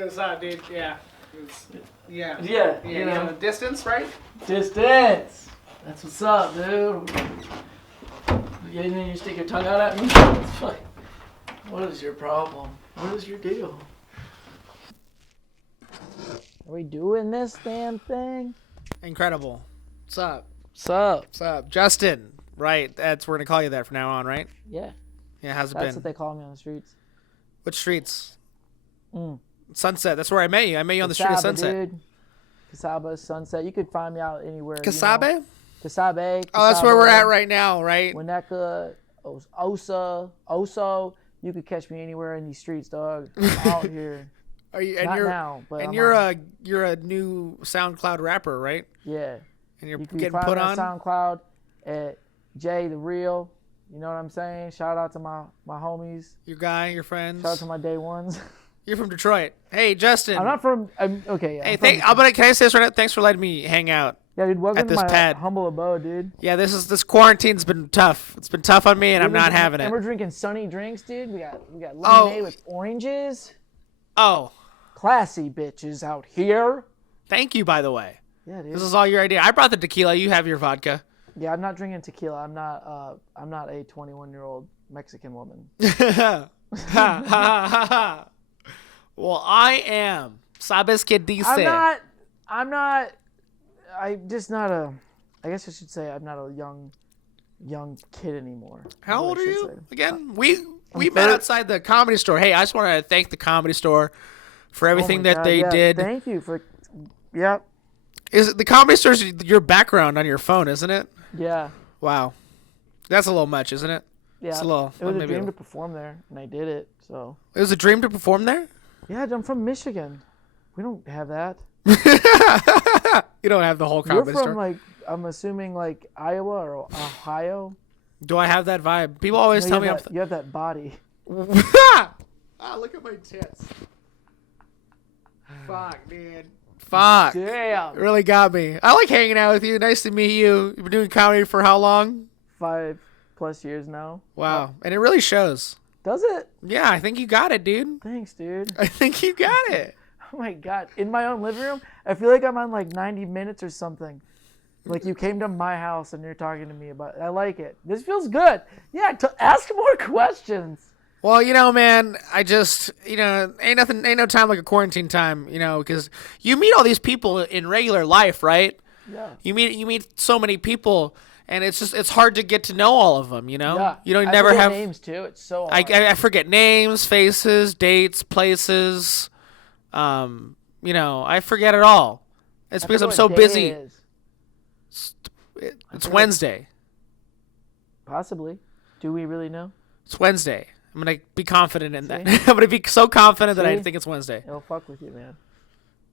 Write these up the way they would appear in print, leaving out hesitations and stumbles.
What's up, dude? Yeah. Yeah. Yeah, you know. Distance, right? Distance. That's what's up, dude. You didn't you stick your tongue out at me? It's like, what is your problem? What is your deal? Are we doing this damn thing? Incredible. What's up? Sup? What's up? Justin. Right. We're going to call you that from now on, right? Yeah. Yeah, how's it That's been? what they call me on the streets. Which streets? Mm. Sunset. That's where I met you. I met you on the street of Sunset. Dude. Casabe, Sunset. You could find me out anywhere. Casabe? You know. Casabe. Oh, that's where we're at right now, right? Winnetka, Oso. You could catch me anywhere in these streets, dog. I'm out here. Are you? Not now, but and you're a new SoundCloud rapper, right? Yeah. And you're you can getting find put me on SoundCloud at Jay the Real. You know what I'm saying? Shout out to my homies. Your guy, your friends. Shout out to my day ones. You're from Detroit. Hey, Justin. I'm not from. Okay. Yeah, hey, can I say this right now? Thanks for letting me hang out. Yeah, dude. Welcome at this to my pad. humble abode, dude. Yeah, this quarantine's been tough. It's been tough on me, and I'm not having it. And we're drinking sunny drinks, dude. We got lemonade with oranges. Oh. Classy bitches out here. Thank you, by the way. Yeah, dude. This is all your idea. I brought the tequila. You have your vodka. Yeah, I'm not drinking tequila. I'm not a 21-year-old Mexican woman. Well, I am. Sabes que dice. I'm not. I guess I should say I'm not a young kid anymore. How old are you again? We met outside the Comedy Store. Hey, I just want to thank the Comedy Store for everything that they did. Thank you for. Yep. Is it the Comedy Store's your background on your phone, isn't it? Yeah. Wow, that's a little much, isn't it? Yeah. It's a little. It was a dream to perform there, and I did it. So. It was a dream to perform there? Yeah, I'm from Michigan. We don't have that. You don't have the whole Comedy Store? You're from I'm assuming Iowa or Ohio. Do I have that vibe? People always tell me you have that body. Look at my tits. Fuck, dude. Fuck. Damn. It really got me. I like hanging out with you. Nice to meet you. You've been doing comedy for how long? 5+ years now. Wow. And it really shows. Does it? Yeah, I think you got it, dude. Thanks, dude. I think you got it. Oh my God. In my own living room, I feel like I'm on 90 minutes or something. Like you came to my house and you're talking to me about it. I like it. This feels good. Yeah, ask more questions. Well, man, I just, ain't no time like a quarantine time, because you meet all these people in regular life, right? Yeah. You meet so many people, and it's hard to get to know all of them, Yeah. You don't I never forget have names too. It's so hard. I forget names, faces, dates, places. I forget it all. It's because I'm so busy. It's Wednesday. Possibly. Do we really know? It's Wednesday. I'm going to be confident in that. I'm going to be so confident that I think it's Wednesday. It'll fuck with you, man.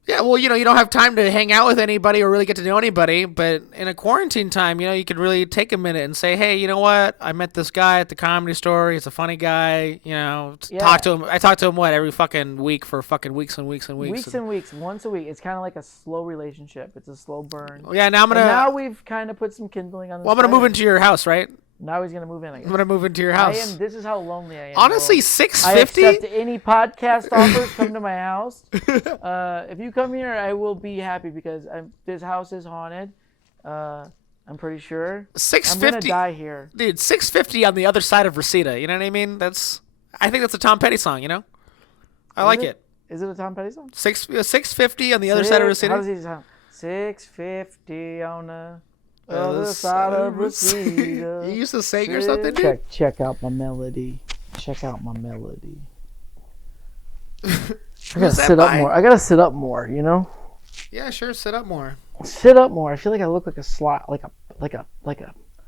Yeah, well, you don't have time to hang out with anybody or really get to know anybody. But in a quarantine time, you could really take a minute and say, hey, you know what? I met this guy at the Comedy Store. He's a funny guy. Talk to him. I talk to him, every fucking week for fucking weeks and weeks and weeks. Weeks and weeks. Once a week. It's kind of like a slow relationship. It's a slow burn. Yeah, now we've kind of put some kindling on this. Well, I'm going to move into your house, right? Now he's going to move in, I guess. I'm going to move into your house. This is how lonely I am. Honestly, $650? I accept any podcast offers. Come to my house. If you come here, I will be happy because this house is haunted. I'm pretty sure. $650. I'm going to die here. Dude, $650 on the other side of Reseda. You know what I mean? I think that's a Tom Petty song, I like it. Is it a Tom Petty song? $650 on the other side of Reseda. How does he sound? $650 on the other side of Reseda. You used to sing or something, dude? Check out my melody. Check out my melody. I gotta sit up more. Yeah, sure. Sit up more. Sit up more. I feel like I look like a slot, like a.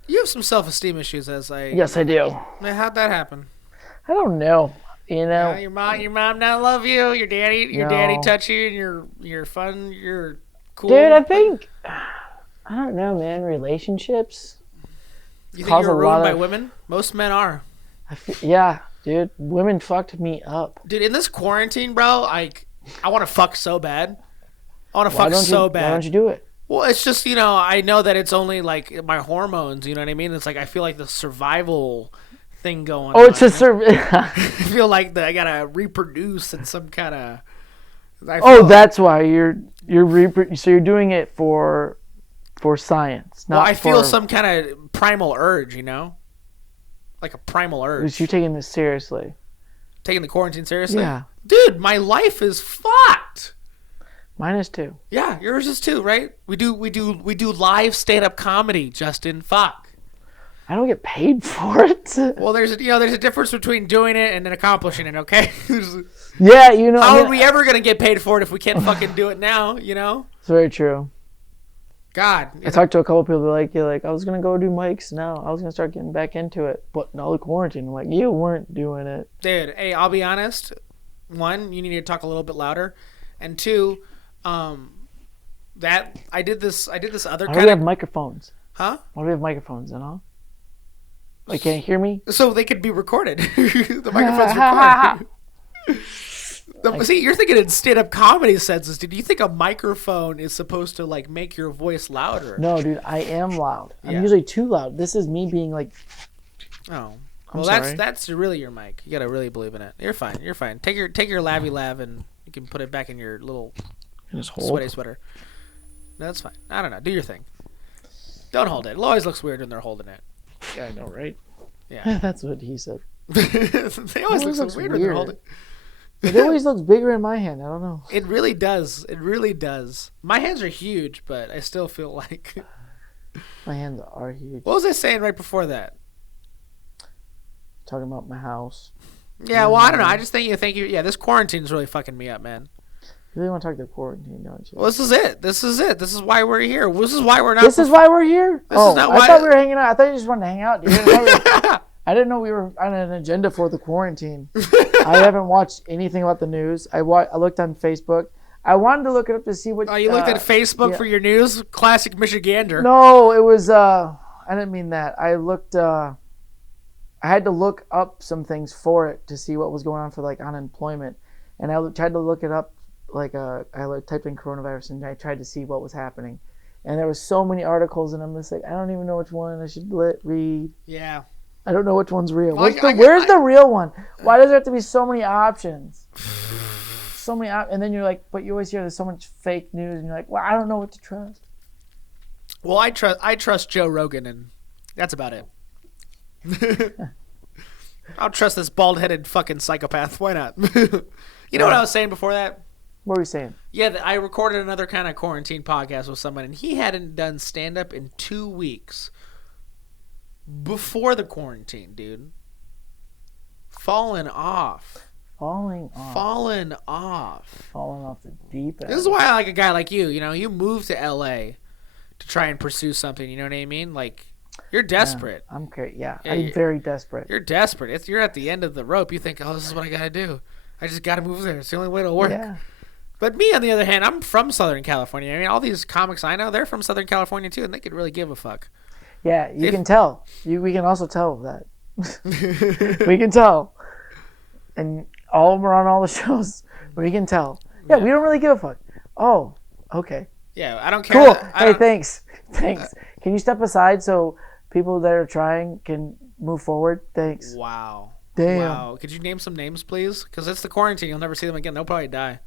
You have some self-esteem issues, Yes, I do. Man, how'd that happen? I don't know. Your mom not love you. Your daddy touch you, and you're fun. You're cool. Dude, I think. I don't know, man. Relationships. You think you're ruined by women? Most men are. Yeah, dude. Women fucked me up. Dude, in this quarantine, bro, I want to fuck so bad. I want to fuck so bad. Why don't you do it? Well, it's just, I know that it's only like my hormones, you know what I mean? It's like I feel like the survival thing going on. Oh, it's a I feel like I got to reproduce in some kind of Oh, that's why so you're doing it for science, not well, I feel for, some kind of primal urge, like a primal urge. you're taking this seriously. Taking the quarantine seriously? Yeah. Dude, my life is fucked. Mine is too. Yeah, yours is too, right? We do live stand-up comedy, Justin. Fuck. I don't get paid for it. Well, there's a difference between doing it and then accomplishing it, okay? Yeah, How are we ever going to get paid for it if we can't fucking do it now, It's very true. God. I talked to a couple people like I was going to go do mics now. I was going to start getting back into it. But now the quarantine, I'm like, you weren't doing it. Dude, hey, I'll be honest. One, you need to talk a little bit louder. And two, that I did this other Why kind do we have microphones? Huh? Why do we have microphones and all? Like, can't you hear me? So they could be recorded. The microphone's recorded. See, you're thinking in stand-up comedy senses. Did you think a microphone is supposed to like make your voice louder? No, dude, I am loud. Yeah. I'm usually too loud. This is me being like. Oh, I'm well, sorry. that's really your mic. You gotta really believe in it. You're fine. You're fine. Take your lavy lav and you can put it back in your little sweaty sweater. No, that's fine. I don't know. Do your thing. Don't hold it. It always looks weird when they're holding it. Yeah, I know, right? Yeah. That's what he said. They always look so weird when they're holding. It always looks bigger in my hand. I don't know. It really does. It really does. My hands are huge, but I still feel like. My hands are huge. What was I saying right before that? Talking about my house. Yeah, well, I don't know. I just think you. Yeah, this quarantine's really fucking me up, man. You really want to talk to quarantine, don't you? Well, this is it. This is it. This is why we're here. This is why we're not. This is why we're here? This is not why. I thought we were hanging out. I thought you just wanted to hang out, dude. I didn't know we were on an agenda for the quarantine. I haven't watched anything about the news. I looked on Facebook. I wanted to look it up to see what. Oh, you looked at Facebook for your news? Classic Michigander. No, it was. I didn't mean that. I looked. I had to look up some things for it to see what was going on for like unemployment, and I tried to look it up. I typed in coronavirus and I tried to see what was happening, and there were so many articles, and I'm just like, I don't even know which one I should read. Yeah. I don't know which one's real. Well, where's the real one? Why does there have to be so many options? So many and then you're like, but you always hear there's so much fake news, and you're like, well, I don't know what to trust. Well, I trust Joe Rogan, and that's about it. I'll trust this bald-headed fucking psychopath. Why not? You know what I was saying before that? What were you saying? Yeah, I recorded another kind of quarantine podcast with someone, and he hadn't done stand-up in 2 weeks. Before the quarantine, dude. Falling off Falling off the deep end. This is why I like a guy like you. You moved to LA to try and pursue something. You know what I mean? Like, you're desperate. I'm great. Yeah, I'm very desperate. You're desperate. You're at the end of the rope. You think, oh, this is what I gotta do. I just gotta move there. It's the only way to work. Yeah. But me, on the other hand, I'm from Southern California. I mean, all these comics I know, they're from Southern California too, and they could really give a fuck. Yeah, you can tell. We can also tell that. We can tell. And all of them are on all the shows. We can tell. Yeah, we don't really give a fuck. Oh, okay. Yeah, I don't care. Cool. Hey, thanks. Can you step aside so people that are trying can move forward? Thanks. Wow. Damn. Wow. Could you name some names, please? Because it's the quarantine. You'll never see them again. They'll probably die.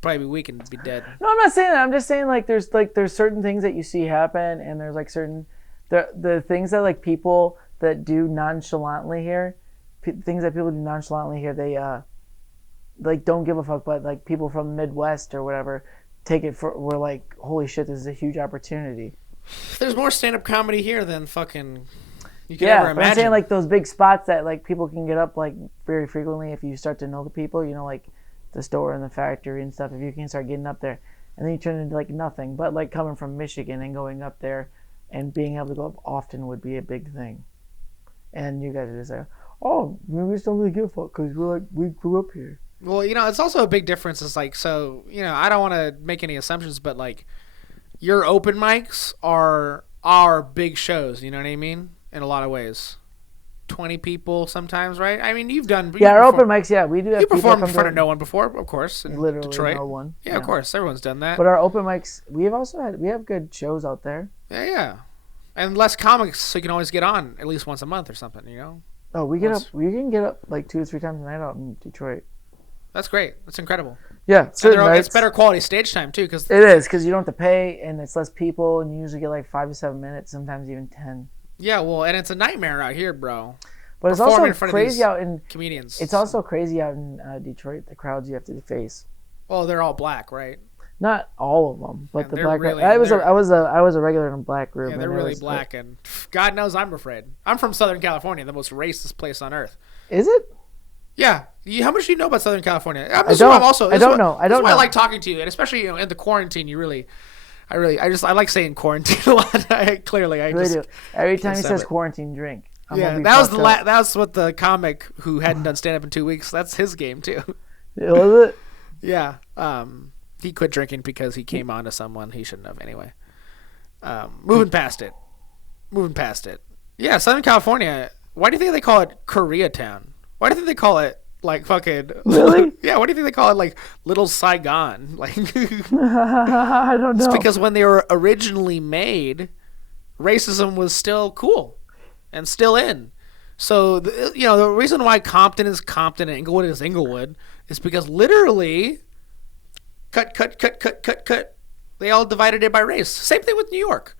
Probably be weak and be dead. No, I'm not saying that. I'm just saying there's certain things that you see happen, and there's like certain the things that like people that do nonchalantly here, things that people do nonchalantly here, they like don't give a fuck, but like people from the Midwest or whatever take it for, we're like, holy shit, this is a huge opportunity. There's more stand-up comedy here than fucking you can ever imagine. I'm saying like those big spots that like people can get up like very frequently if you start to know the people, like the store and the factory and stuff. If you can start getting up there, and then you turn into like nothing. But like coming from Michigan and going up there and being able to go up often would be a big thing. And you guys are just like, oh, we just don't really give a fuck because we grew up here. Well, it's also a big difference. It's like, so, I don't want to make any assumptions, but like your open mics are big shows. You know what I mean? In a lot of ways. 20 people sometimes, right? I mean, our open mics, yeah, we do have. You performed in front of no one before, of course, in literally Detroit. No one. Yeah, of course, everyone's done that. But our open mics, we have good shows out there. Yeah, and less comics, so you can always get on at least once a month or something, Oh, we can get up like 2 or 3 times a night out in Detroit. That's great. That's incredible. Yeah, certain nights. It's better quality stage time too, because it is because you don't have to pay and it's less people and you usually get like 5 to 7 minutes, sometimes even 10. Yeah, well, and it's a nightmare out here, bro. But it's also crazy out in comedians. It's also crazy out in Detroit. The crowds you have to face. Well, they're all black, right? Not all of them, but the black. Really, I was a regular in a black group. Yeah, they're really black, and God knows I'm afraid. I'm from Southern California, the most racist place on earth. Is it? Yeah. How much do you know about Southern California? I don't know. I I like talking to you, and especially in the quarantine. I like saying quarantine a lot. Clearly, I really just do. Every time he says quarantine, drink. That was that's what the comic who hadn't done stand up in 2 weeks. That's his game too. Was it? Yeah. He quit drinking because he came on to someone he shouldn't have. Anyway, moving past it. Yeah, Southern California. Why do you think they call it Koreatown? Why do you think they call it like fucking? Really? Yeah. Why do you think they call it like Little Saigon? Like I don't know. It's because when they were originally made, racism was still cool and still in. So the reason why Compton is Compton and Inglewood is Inglewood is because literally, cut. They all divided it by race. Same thing with New York.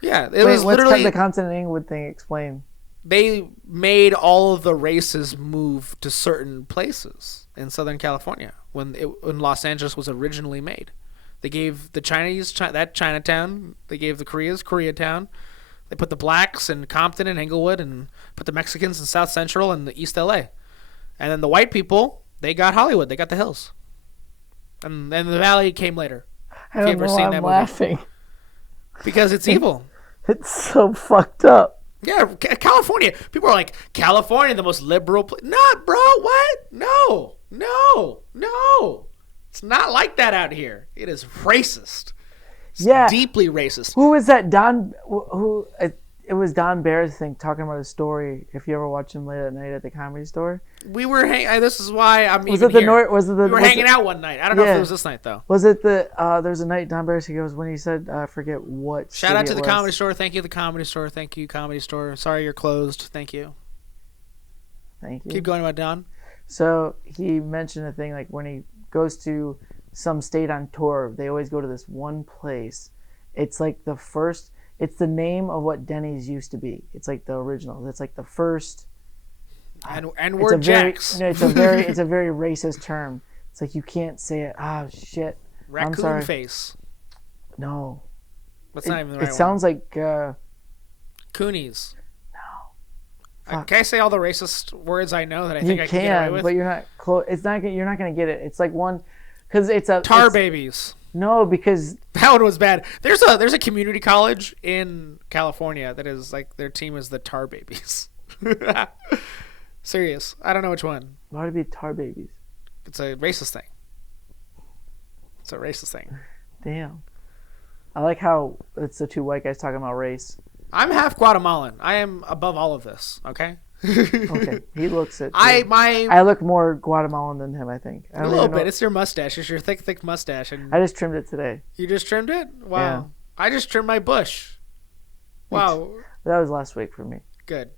Yeah, was literally the Compton and Inglewood thing. Explain. They made all of the races move to certain places in Southern California when Los Angeles was originally made. They gave the Chinese that Chinatown. They gave the Koreatown. They put the blacks in Compton and Inglewood and put the Mexicans in South Central and the East LA. And then the white people, they got Hollywood. They got the hills. And the Valley came later. I don't know why I'm laughing. Because it's evil. It's so fucked up. Yeah, California. People are like, California, the most liberal place. Nah, bro, what? No. It's not like that out here. It is racist. It's deeply racist. Who was that? It was Don Bear's thing talking about his story. If you ever watch him late at night at the Comedy Store, we were hanging. This is why I'm was even it the here. We were hanging out one night. I don't know if it was this night though. Was it the? There's a night Don Bear he goes when he said I forget what. Shout out to the Comedy Store. Thank you, the Comedy Store. Thank you, Comedy Store. Sorry you're closed. Thank you. Thank you. Keep going about Don. So he mentioned a thing like when he goes to some state on tour, they always go to this one place. It's like the first. It's the name of what Denny's used to be. It's like the original. It's like the first. And we're Jacks. It's a very racist term. It's like you can't say it. Oh shit. Raccoon I'm sorry. Face. No. That's not even the right one. It sounds like Coonies. No. Can I say all the racist words I know that I think I can get away with? But you're not close. You're not gonna get it. It's like one, because it's a tar babies. No, because that one was bad. There's a community college in California that is like their team is the Tar Babies. Serious. I don't know which one. Why would it be Tar Babies? It's a racist thing. Damn. I like how it's the two white guys talking about race. I'm half Guatemalan. I am above all of this. Okay. Okay. He looks it. I look more Guatemalan than him. I think a little bit. It's your mustache. It's your thick mustache. And I just trimmed it today. You just trimmed it? Wow. Yeah. I just trimmed my bush. Wow. That was last week for me. Good.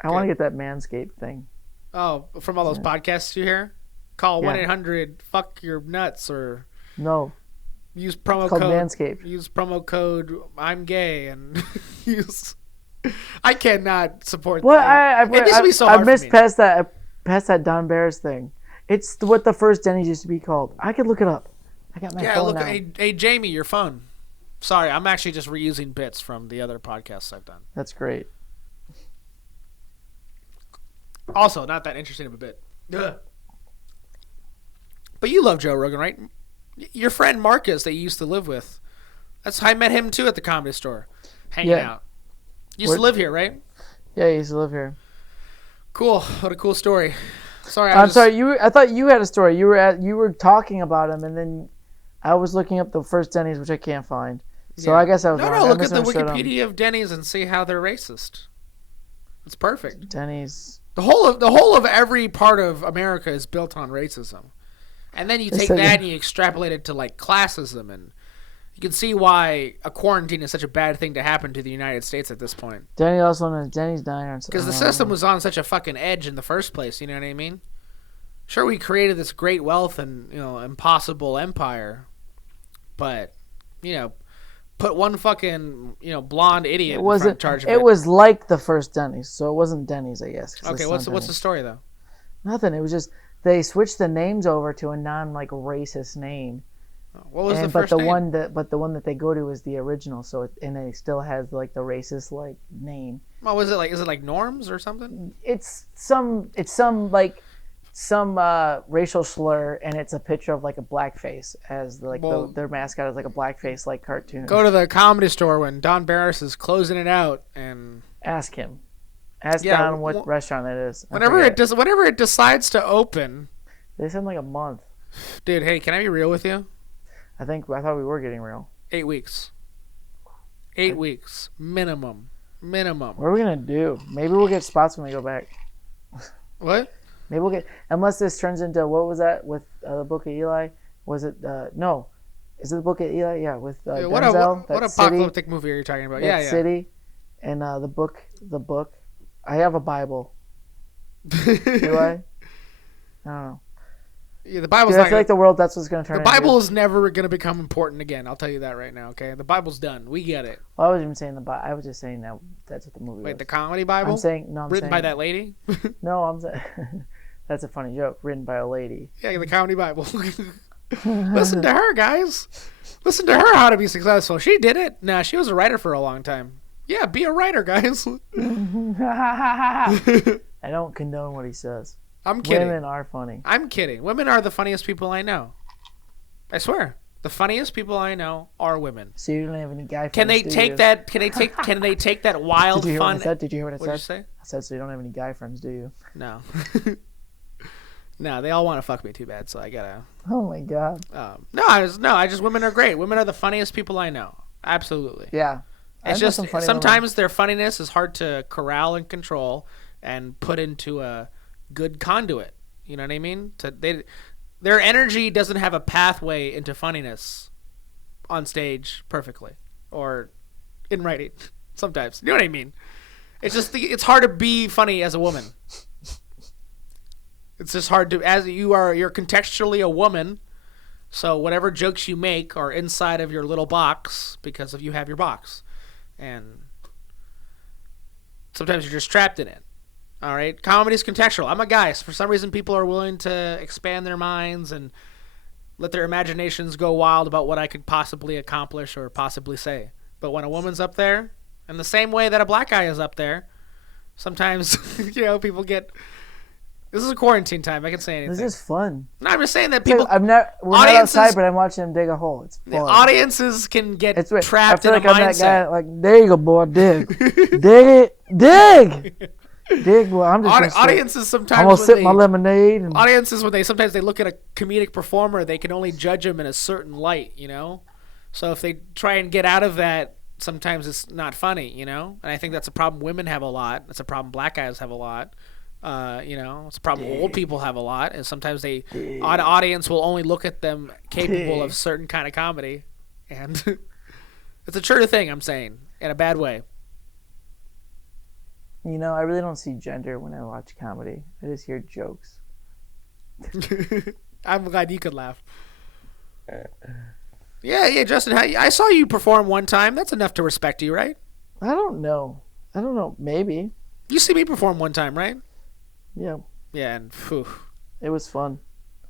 I want to get that Manscaped thing. Oh, from all those podcasts you hear? Call 1-800 fuck your nuts or no. Use promo code Manscaped. Use promo code I'm gay and use. I cannot support that. It needs to be so hard I missed past that Don Bears thing. It's what the first Denny's used to be called. I could look it up. I got my phone now. Hey, Jamie, your phone. Sorry, I'm actually just reusing bits from the other podcasts I've done. That's great. Also, not that interesting of a bit. Ugh. But you love Joe Rogan, right? Your friend Marcus that you used to live with. That's how I met him too at the Comedy Store, hanging out. You used to live here, right? Yeah, he used to live here. Cool. What a cool story. Sorry, I'm sorry. I thought you had a story. You were talking about him, and then I was looking up the first Denny's, which I can't find. So I guess I was wrong. No, look at the Wikipedia of Denny's and see how they're racist. It's perfect. Denny's. The whole of every part of America is built on racism, and then you take that and you extrapolate it to like classism, and you can see why a quarantine is such a bad thing to happen to the United States at this point. Denny also knows Denny's Diner. Because the system was on such a fucking edge in the first place. You know what I mean? Sure, we created this great wealth and impossible empire, but put one fucking blonde idiot It in front wasn't. of charge of It it. was like the first Denny's, so it wasn't Denny's, I guess. 'Cause Okay, it's what's not what's the Denny's. story though? Nothing. It was just they switched the names over to a non like racist name. What was the And first but the name? one that they go to is the original, so and it still has like the racist like name. What was it like? Is it like Norms or something? It's some like some racial slur, and it's a picture of like a blackface as like Well- their mascot is like a blackface like cartoon. Go to the Comedy Store when Don Barris is closing it out, and Ask him. Ask Yeah, Don what restaurant it is. I whenever forget. whenever it decides to open, They said like a month. dude. Hey, can I be real with you? I thought we were getting real. 8 weeks. 8 weeks minimum. Minimum. What are we gonna do? Maybe we'll get spots when we go back. What? Maybe we'll get, unless this turns into, what was that with the Book of Eli? Was it no? Is it the Book of Eli? Yeah, with What Denzel. what that city, apocalyptic movie are you talking about? that Yeah, yeah. city, and the book. I have a Bible. Do I? I don't know. Yeah, the Bible's Dude, I not feel like the world. That's what's gonna turn. the Bible is never going to become important again. I'll tell you that right now, okay? The Bible's done. We get it. Well, I wasn't even saying the Bible. I was just saying that that's what the movie Wait, was. the comedy Bible? I'm saying no. I'm written saying, by that lady? No, I'm saying that's a funny joke written by a lady. Yeah, the comedy Bible. Listen to her, guys. Listen to her how to be successful. She did it. Nah, she was a writer for a long time. Yeah, be a writer, guys. I don't condone what he says. I'm kidding. Women are funny. I'm kidding. Women are the funniest people I know. I swear. The funniest people I know are women. So you don't have any guy friends. Can they do take you? that can they take that wild Did you hear fun what I said? Did you hear what I What'd said? you say? I said, so you don't have any guy friends, do you? No. No, they all want to fuck me too bad, so I gotta. Oh my god. I just women are great. Women are the funniest people I know. Absolutely. Yeah. I It's know just some funny sometimes their funniness is hard to corral and control and put into a good conduit. You know what I mean? Their energy doesn't have a pathway into funniness on stage perfectly or in writing sometimes. You know what I mean? It's just it's hard to be funny as a woman. It's just hard to you're contextually a woman, so whatever jokes you make are inside of your little box because you have your box, and sometimes you're just trapped in it. All right, comedy's contextual. I'm a guy. So for some reason, people are willing to expand their minds and let their imaginations go wild about what I could possibly accomplish or possibly say. But when a woman's up there, in the same way that a black guy is up there, sometimes people get. This is a quarantine time. I can say anything. This is fun. No, I'm just saying that It's like, people. we're not outside, but I'm watching him dig a hole. It's fun. Audiences can get It's weird. trapped I feel in like a I'm that guy. mindset. Like, there you go, boy. Dig, dig it, dig, dig. Boy, I'm just gonna sit- Audiences sometimes. I'm gonna when sip they- my lemonade. And Audiences when sometimes they look at a comedic performer, they can only judge them in a certain light. So if they try and get out of that, sometimes it's not funny. And I think that's a problem women have a lot. That's a problem black guys have a lot. It's a problem old people have a lot, and sometimes an audience will only look at them capable of certain kind of comedy, and it's a true thing. I'm saying in a bad way. I really don't see gender when I watch comedy. I just hear jokes. I'm glad you could laugh. Yeah, Justin. I saw you perform one time. That's enough to respect you, right? I don't know. Maybe. You see me perform one time, right? Yeah. Yeah, and phew. It was fun.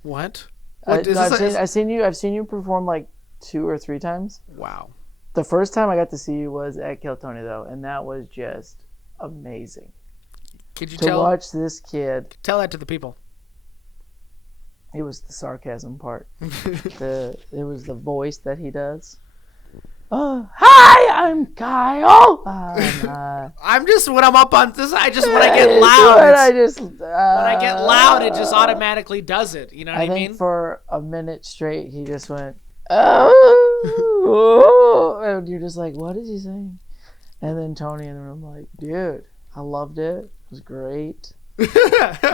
What? I've seen you perform like 2 or 3 times. Wow. The first time I got to see you was at Kill Tony though, and that was just amazing. Could you to tell this kid? Tell that to the people. It was the sarcasm part. It was the voice that he does. Hi, I'm Kyle. I'm just when I'm up on this. When I get loud. When I get loud, it just automatically does it. You know what I mean? think for a minute straight, he just went, oh, and you're just like, what is he saying? And then Tony in the room like, dude, I loved it. It was great.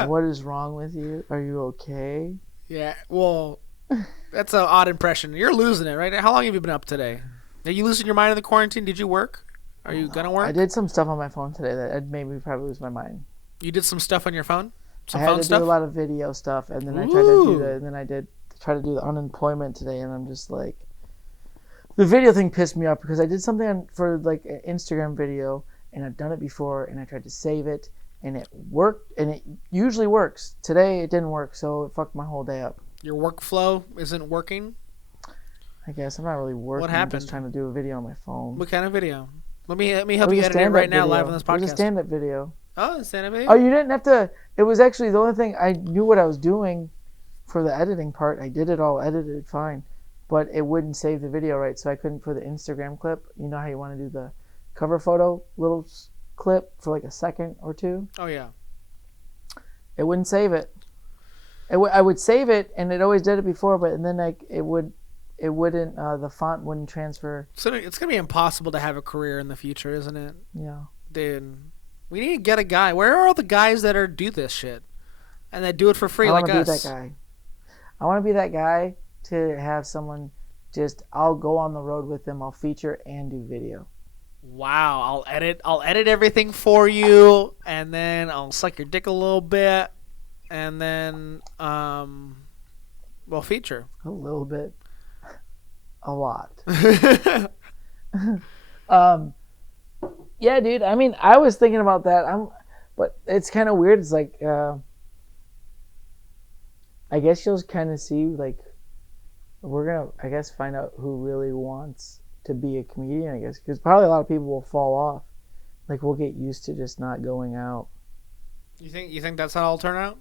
What is wrong with you? Are you okay? Yeah. Well, that's an odd impression. You're losing it, right? How long have you been up today? Are you losing your mind in the quarantine? Did you work? Are you gonna work? I did some stuff on my phone today that made me probably lose my mind. You did some stuff on your phone? I Some had phone to do a stuff. lot of video stuff, and then I tried to do Ooh. and then I did try to do the unemployment today, and I'm just like, the video thing pissed me off because I did something for like an Instagram video, and I've done it before, and I tried to save it, and it worked, and it usually works. Today it didn't work, so it fucked my whole day up. Your workflow isn't working. I guess I'm not really What working. I'm just happened? trying to do a video on my phone. What kind of video? Let me It help was you a edit it right stand-up now live on video. this It was a podcast. stand-up video. Oh, stand up Oh, video. you didn't have to. It was actually the only thing I knew what I was doing for the editing part. I did it all edited fine, but it wouldn't save the video right, so I couldn't for the Instagram clip. You know how you want to do the cover photo little clip for like a second or two? Oh yeah. It wouldn't save it. I would save it, and it always did it before, but and then it wouldn't. The font wouldn't transfer. So it's gonna be impossible to have a career in the future, isn't it, Yeah. dude? We need to get a guy. Where are all the guys that do this shit and that do it for free I like want to be us? that guy. I want to be that guy to have someone just. I'll go on the road with them. I'll feature and do video. Wow, I'll edit. I'll edit everything for you, and then I'll suck your dick a little bit, and then we'll feature. A little bit. A lot. Yeah, Yeah, dude. I mean, I was thinking about that. But it's kind of weird. It's like, I guess you'll kind of see like we're gonna, I guess, find out who really wants to be a comedian. I guess because probably a lot of people will fall off. Like we'll get used to just not going out. you think that's how it'll turn out?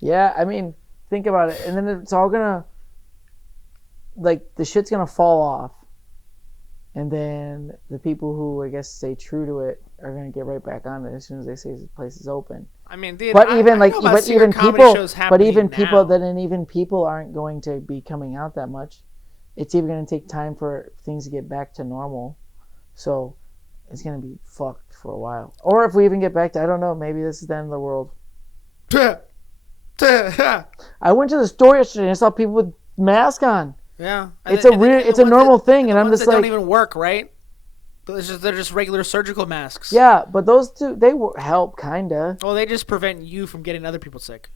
Yeah, I mean, think about it, and then it's all gonna like the shit's gonna fall off, and then the people who I guess stay true to it are gonna get right back on it as soon as they say the place is open. I mean, dude, But I even know like, about but secret even comedy people, shows but happening even people now. that and even people aren't going to be coming out that much. It's even going to take time for things to get back to normal. So it's going to be fucked for a while. Or if we even get back to, I don't know, maybe this is the end of the world. I went to the store yesterday and I saw people with masks on. Yeah, It's a normal thing, and I'm just don't like, even work, right? They're just regular surgical masks. yeah, but those two they help kinda. Well, they just prevent you from getting other people sick,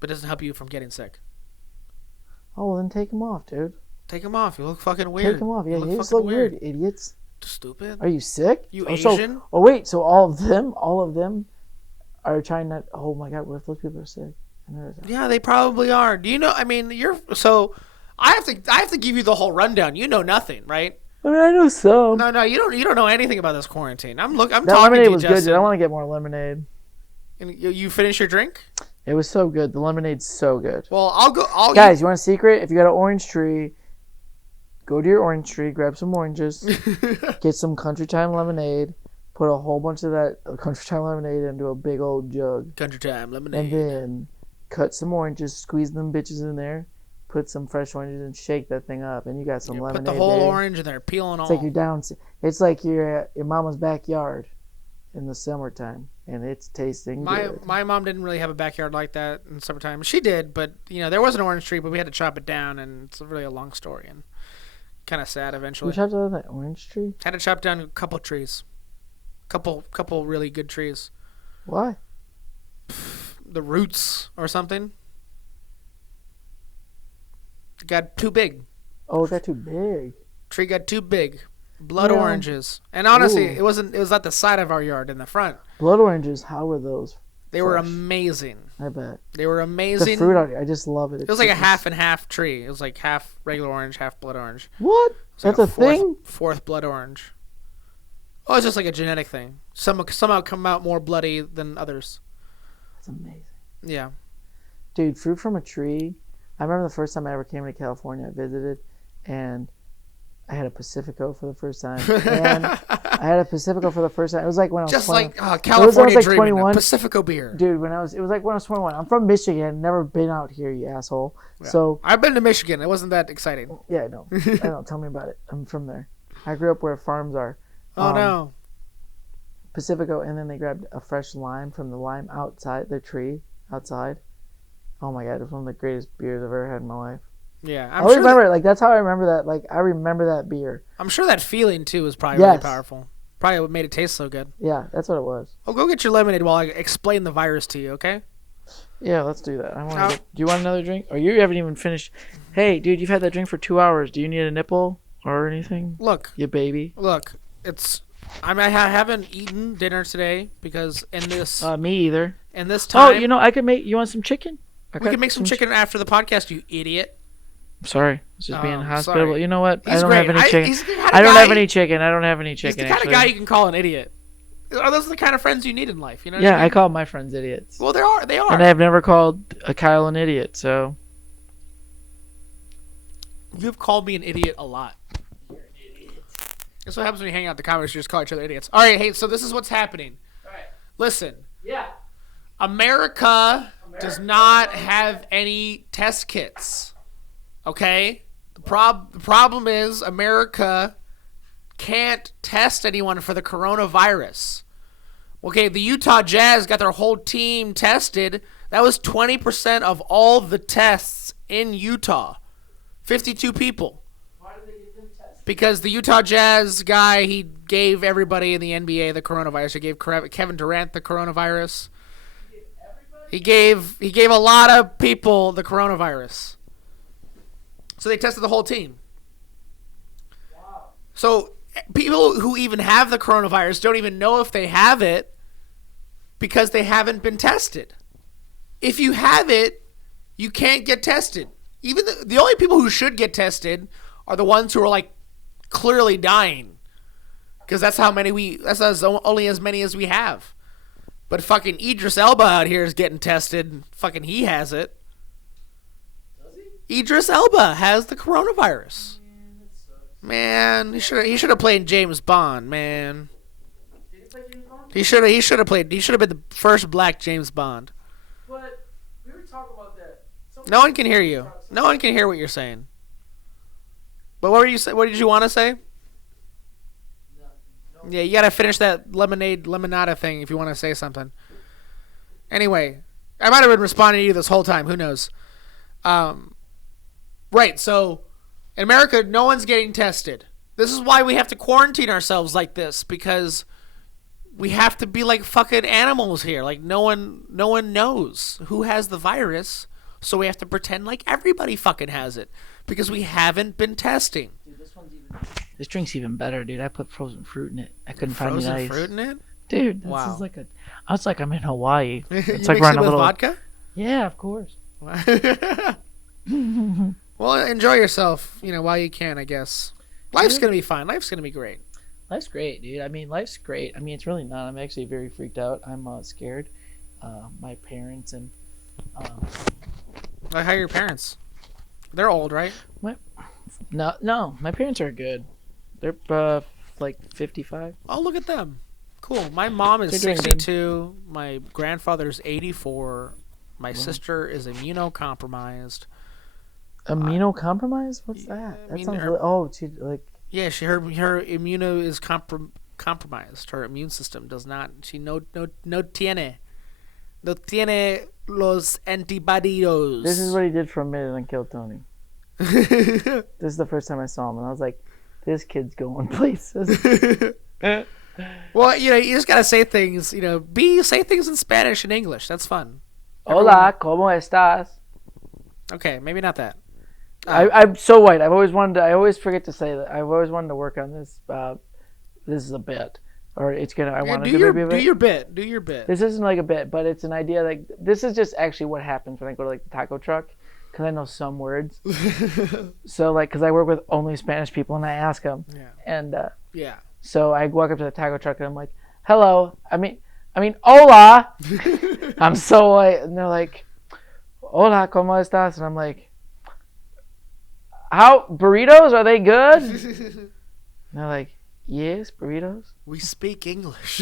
but it doesn't help you from getting sick. Oh, well, then take them off, dude. Take them off. You look fucking weird. Take them off. Yeah, you you just fucking look weird, idiots. Stupid. Are you sick? You oh, Asian? So, oh wait, so all of them are trying not. Oh my God, what if those people are sick? Yeah, they probably are. Do you know? I mean, you're so. I have to give you the whole rundown. You know nothing, right? I mean, I know some. No, you don't know anything about this quarantine. I'm That talking to lemonade you, was good, Justin. dude. I want to get more lemonade. And you finish your drink? It was so good. The lemonade's so good. Well, I'll go. Guys, you want a secret? If you got an orange tree, go to your orange tree, grab some oranges, get some Country Time lemonade, put a whole bunch of that Country Time lemonade into a big old jug, Country Time lemonade. and then cut some oranges, squeeze them bitches in there, put some fresh oranges, and shake that thing up, and you got some lemonade. Put the whole baby. orange in there, peeling all. It's like you're down. It's like you're at your mama's backyard in the summertime, and it's tasting good. My mom didn't really have a backyard like that in summertime. She did, but there was an orange tree, but we had to chop it down, and it's really a long story and kind of sad eventually. You chopped down that orange tree? Had to chop down a couple trees, couple really good trees. Why? The roots or something. It got too big. Oh, it got too big. Tree got too big. Blood Yeah. oranges. And honestly, Ooh. it wasn't. It was at the side of our yard in the front. Blood oranges, how were those? They were Fresh. amazing. I bet. They were The amazing. fruit on it, I just love it. It was like a half and half tree. It was like half regular orange, half blood orange. What? It was That's like a thing? Fourth blood orange. Oh, it's just like a genetic thing. Somehow come out more bloody than others. That's amazing. Yeah. Dude, fruit from a tree. I remember the first time I ever came to California, I visited, and I had a Pacifico for the first time. And I had a Pacifico for the first time. It was like when I was Just 20. like California like dreaming. 21. Pacifico beer. Dude, it was like when I was 21. I'm from Michigan. Never been out here, you asshole. Yeah. So, I've been to Michigan. It wasn't that exciting. yeah, no. I don't. Tell me about it. I'm from there. I grew up where farms are. Oh no. Pacifico, and then they grabbed a fresh lime from the lime outside their tree outside. Oh my God, it was one of the greatest beers I've ever had in my life. Yeah, I remember it. Like that's how I remember that. Like I remember that beer. I'm sure that feeling too is probably really Yes. powerful. Probably what made it taste so good. Yeah, that's what it was. Oh, go get your lemonade while I explain the virus to you, okay? Yeah, let's do that. Do you want another drink? Or you haven't even finished? Hey, dude, you've had that drink for 2 hours. Do you need a nipple or anything? Look, You baby. I haven't eaten dinner today because in this Me either. in this time. Oh, I could make. You want some chicken? We can make some chicken after the podcast, you idiot. Sorry, I was just being hospitable. Sorry. You know what? He's I don't great. have any chicken. He's the kind of I don't guy- have any chicken. I don't have any He's chicken. the kind of guy you can call an idiot. Are those the kind of friends you need in life? You know? What Yeah, I mean? I call my friends idiots. Well, they are. And I've never called a Kyle an idiot, so. You've called me an idiot a lot. You're an idiot. That's what happens when you hang out at the comedy. You just call each other idiots. All right, hey, so this is what's happening. All right. Listen. Yeah. America does not have any test kits. Okay? The problem is America can't test anyone for the coronavirus. Okay, the Utah Jazz got their whole team tested. That was 20% of all the tests in Utah. 52 people. Why did they get them tested? Because the Utah Jazz guy, he gave everybody in the NBA the coronavirus. He gave Kevin Durant the coronavirus. He gave a lot of people the coronavirus. So they tested the whole team. Wow. So people who even have the coronavirus don't even know if they have it because they haven't been tested. If you have it, you can't get tested. Even the only people who should get tested are the ones who are like clearly dying, because that's only as many as we have. But fucking Idris Elba out here is getting tested. Fucking he has it. Does he? Idris Elba has the coronavirus. Man, he should have played James Bond, man. Did he play James Bond? He should have been the first black James Bond. But we were talking about that. No one can hear you. No one can hear what you're saying. But what did you want to say? Yeah, you gotta finish that limonada thing if you want to say something. Anyway, I might have been responding to you this whole time. Who knows? Right. So, in America, no one's getting tested. This is why we have to quarantine ourselves like this, because we have to be like fucking animals here. Like no one knows who has the virus, so we have to pretend like everybody fucking has it because we haven't been testing. Dude, this drink's even better, dude. I put frozen fruit in it. I couldn't find the ice. Frozen fruit in it? Dude, this Wow. is like I was like I'm in Hawaii. It's like you we're mix on it a with little vodka? Yeah, of course. Well, enjoy yourself, while you can, I guess. Life's going to be fine. Life's going to be great. Life's great, dude. I mean, life's great. I mean, it's really not. I'm actually very freaked out. I'm scared. My parents and How are your parents? They're old, right? no, my parents are good. They're like 55. Oh, look at them. Cool. My mom is They're doing 62. My grandfather's 84. My sister is immunocompromised. Immunocompromised? What's that? That sounds really. She like. Yeah, her immuno is compromised. Her immune system does not. She no tiene los antibodies. This is what he did for a minute and killed Tony. This is the first time I saw him, and I was like, "This kid's going places." Well, you just gotta say things. Say things in Spanish and English. That's fun. Hola, ¿cómo estás? Okay, maybe not that. I'm so white. I always forget to say that. I've always wanted to work on this. This is a bit, or it's gonna. I want to do your bit. Do your bit. This isn't like a bit, but it's an idea. Like this is just actually what happens when I go to like the taco truck, because I know some words. So like, because I work with only Spanish people, and I ask them. Yeah. And Yeah. so I walk up to the taco truck, and I'm like, "Hello, I mean, hola." I'm so white, and they're like, "Hola, cómo estás?" And I'm like, "How burritos? Are they good?" And they're like, "Yes, burritos." We speak English.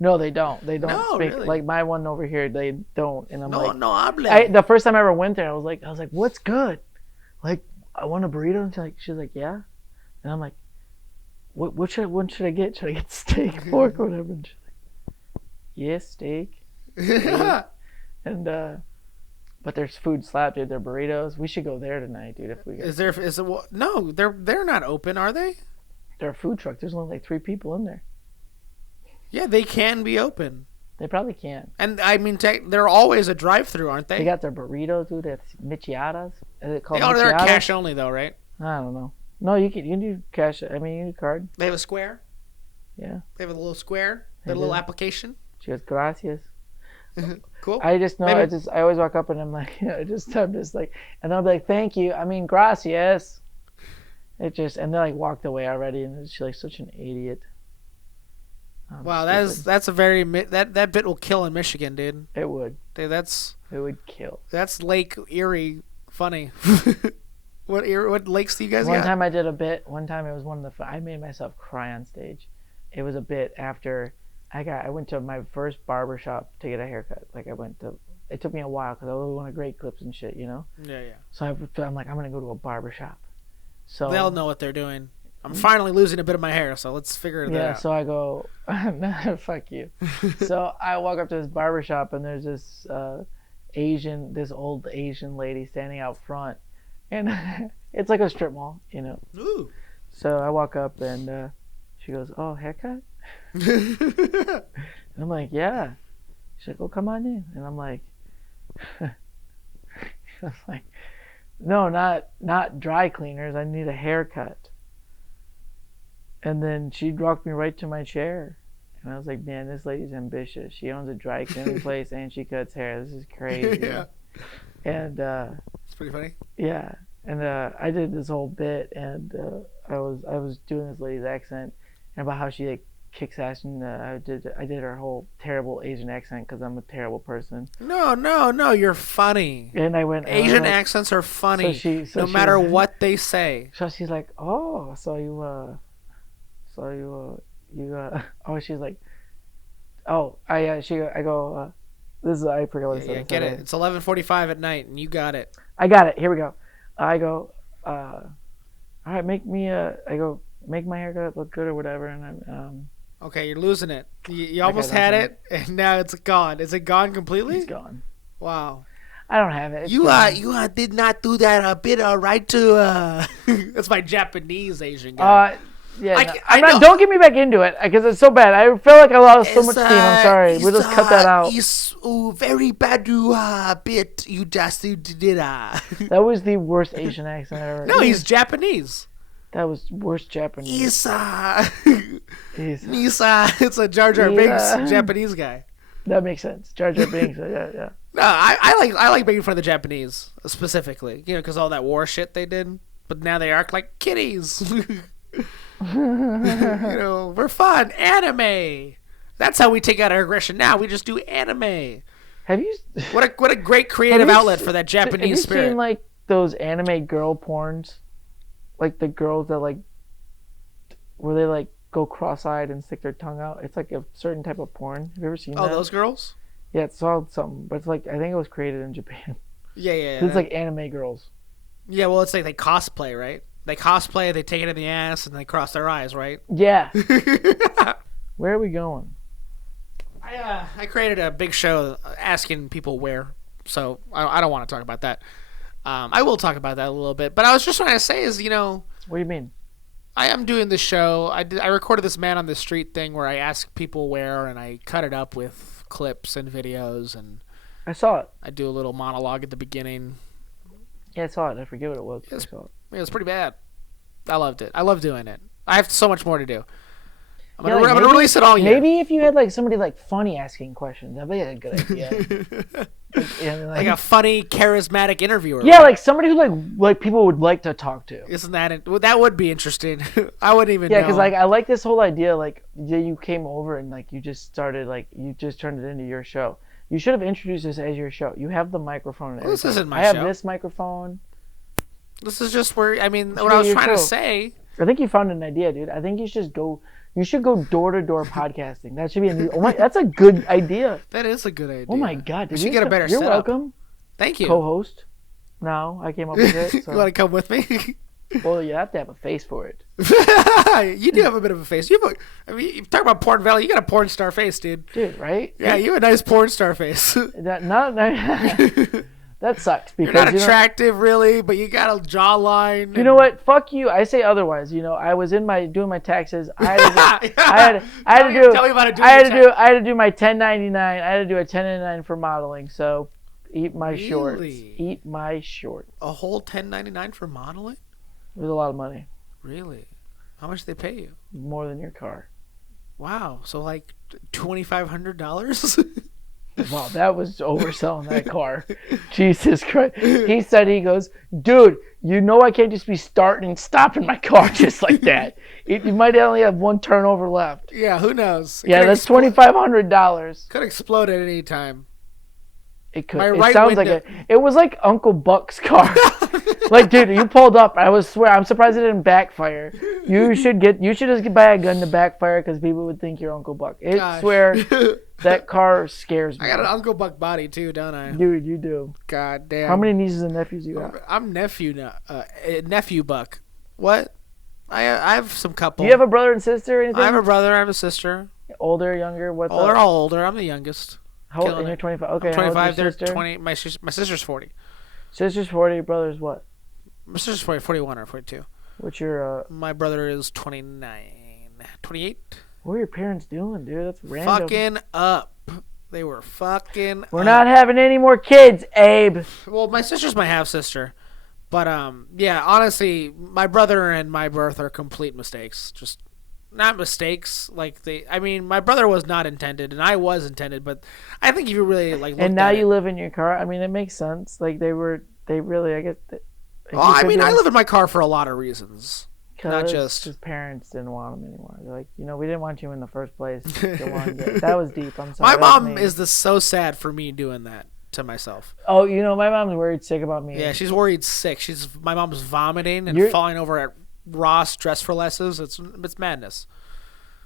No, they don't. They don't No, speak really? like my one over here. They don't, and I'm like, no hable. the first time I ever went there, I was like, "What's good?" Like, I want a burrito, and she's like, "Yeah," and I'm like, "What should I get? Should I get steak, pork, or whatever?" And she's like, "Yes, steak." And but there's food slap, dude. They're burritos. We should go there tonight, dude. If we No, they're not open, are they? they're a food truck. There's only like 3 people in there. Yeah, they can be open. They probably can. And I mean, they're always a drive-through, aren't they? They got their burritos, dude. They have micheladas. Is it called They're micheladas? cash only though, right? I don't know. No, you can do cash. I mean, you need a card. They have a square. Yeah. They have a little square. They Their little do. application. She goes, gracias. Cool. I just know. Maybe. I always walk up and I'm like, I'm just like, and they'll be like, thank you. I mean, gracias. And they like walked away already, and she's like such an idiot. Wow, that's a very that bit will kill in Michigan, dude. It would. Dude, It would kill. that's Lake Erie funny. What lakes do you guys One got? time I did a bit. One time it was one of the. I made myself cry on stage. It was a bit after I went to my first barber shop to get a haircut. Like it took me a while because I always wanted great clips and shit, you know. Yeah. So I'm like, I'm gonna go to a barber shop. So They'll know what they're doing. I'm finally losing a bit of my hair, so let's figure that out. So I go, fuck you. So I walk up to this barber shop and there's this old Asian lady standing out front, and it's like a strip mall, you know. Ooh. So I walk up and she goes, "Oh, haircut?" And I'm like, "Yeah." She's like, "Oh, come on in." And I'm like, "No, not dry cleaners. I need a haircut." And then she walked me right to my chair. And I was like, man, this lady's ambitious. She owns a dry cleaning place and she cuts hair. This is crazy. Yeah. And It's pretty funny. yeah. And I did this whole bit, and I was doing this lady's accent and about how she like kicks ass, and I did her whole terrible Asian accent because I'm a terrible person. No, you're funny. And I went, Asian accents are funny, no matter what they say. So she's like, oh, she's like, oh, I go, this is, I forgot what it said. Yeah, get it. It's 11:45 at night, and you got it. I got it. Here we go. I go, all right, make my haircut look good or whatever, and I'm, Okay, you're losing it. You almost had it, and now it's gone. Is it gone completely? It's gone. Wow. I don't have it. You did not do that bit right to That's my Japanese Asian guy. Yeah, don't get me back into it because it's so bad. I feel like I lost so much steam. I'm sorry. We'll just cut that out. It's very bad bit you just did. That was the worst Asian accent ever. No, he's Japanese. That was worst Japanese. It's a Jar Jar Binks Japanese guy. That makes sense. Jar Jar Binks. Yeah. No, I like making fun of the Japanese specifically. You know, because all that war shit they did. But now they act like kitties. You know, we're fun. Anime. That's how we take out our aggression now. We just do anime. Have you? What a great creative outlet for that Japanese spirit. Have you seen like those anime girl porns? Like the girls that like, where they like go cross-eyed and stick their tongue out. It's like a certain type of porn. Have you ever seen that? Oh, those girls? Yeah, it's all something, but it's like I think it was created in Japan. Yeah. It's like anime girls. Yeah, well, it's like they cosplay, right? They cosplay, they take it in the ass, and they cross their eyes, right? Yeah. Where are we going? I created a big show asking people where, so I don't want to talk about that. I will talk about that a little bit, but I was just trying to say is, you know... What do you mean? I am doing this show. I recorded this man on the street thing where I ask people where, and I cut it up with clips and videos, and... I saw it. I do a little monologue at the beginning. Yeah, I saw it. I forget what it was. It was pretty bad. I loved it. I love doing it. I have so much more to do. I'm gonna release it all year. Maybe if you had like somebody like funny asking questions, that'd be a good idea. like a funny, charismatic interviewer. Yeah, like somebody who like people would like to talk to. Isn't that would be interesting? I wouldn't even. Yeah, know. because like I like this whole idea. Like you came over and like you just started you just turned it into your show. You should have introduced this as your show. You have the microphone. And this isn't my show. I have show. This microphone. This is just where what I was trying to say. I think you found an idea, dude. I think you should go door to door podcasting. That should be a new. That's a good idea. That is a good idea. Oh my god, we should get a better You're setup. welcome. Thank you. Co-host. No, I came up with it. So. You want to come with me? Well, you have to have a face for it. You do have a bit of a face. You talk about Porn Valley. You got a porn star face, dude. Dude, right? Yeah, you have a nice porn star face. That sucks You're because not attractive, really, but you got a jawline. You know what? Fuck you. I say otherwise. I was doing my taxes. I had to do. Tell me about it. I had to do my 1099. I had to do a 1099 for modeling. So, eat my shorts. Eat my shorts. A whole 1099 for modeling? It was a lot of money. Really? How much did they pay you? More than your car. Wow. So like $2,500? Wow, that was overselling that car. Jesus Christ. He said, he goes, dude, I can't just be starting and stopping my car just like that. You might only have one turnover left. Yeah, who knows? Yeah, that's $2,500. Could explode at any time. It could. It sounds window. like it was like Uncle Buck's car. Like, dude, you pulled up. I'm surprised it didn't backfire. You should just buy a gun to backfire because people would think you're Uncle Buck. I swear that car scares me. I got an Uncle Buck body too, don't I? Dude, you do. God damn. How many nieces and nephews you got? I'm nephew now. Nephew Buck. What? I have some couple. Do you have a brother and sister or anything? I have a brother. I have a sister. Older, younger? What's older? All older. I'm the youngest. How old? And you're 25. Okay. I'm 25. They're sister? 20. My sister's 40. Sister's 40. Your brother's what? My sister's 40, 41 or 42. What's your? My brother is 29, 28. What are your parents doing, dude? That's random. Fucking up. They were fucking. We're not having any more kids, Abe. Well, my sister's my half sister, but yeah. Honestly, my brother and my birth are complete mistakes. Just not mistakes. My brother was not intended, and I was intended. But I think if you really and now you live in your car. I mean, it makes sense. Like they really. I guess. Well, I mean, I live in my car for a lot of reasons. Not just his parents didn't want him anymore. They're like, we didn't want you in the first place. That was deep. I'm sorry. My mom is so sad for me doing that to myself. Oh, my mom's worried sick about me. Yeah, she's worried sick. My mom's vomiting and falling over at Ross dress for lesses. It's madness.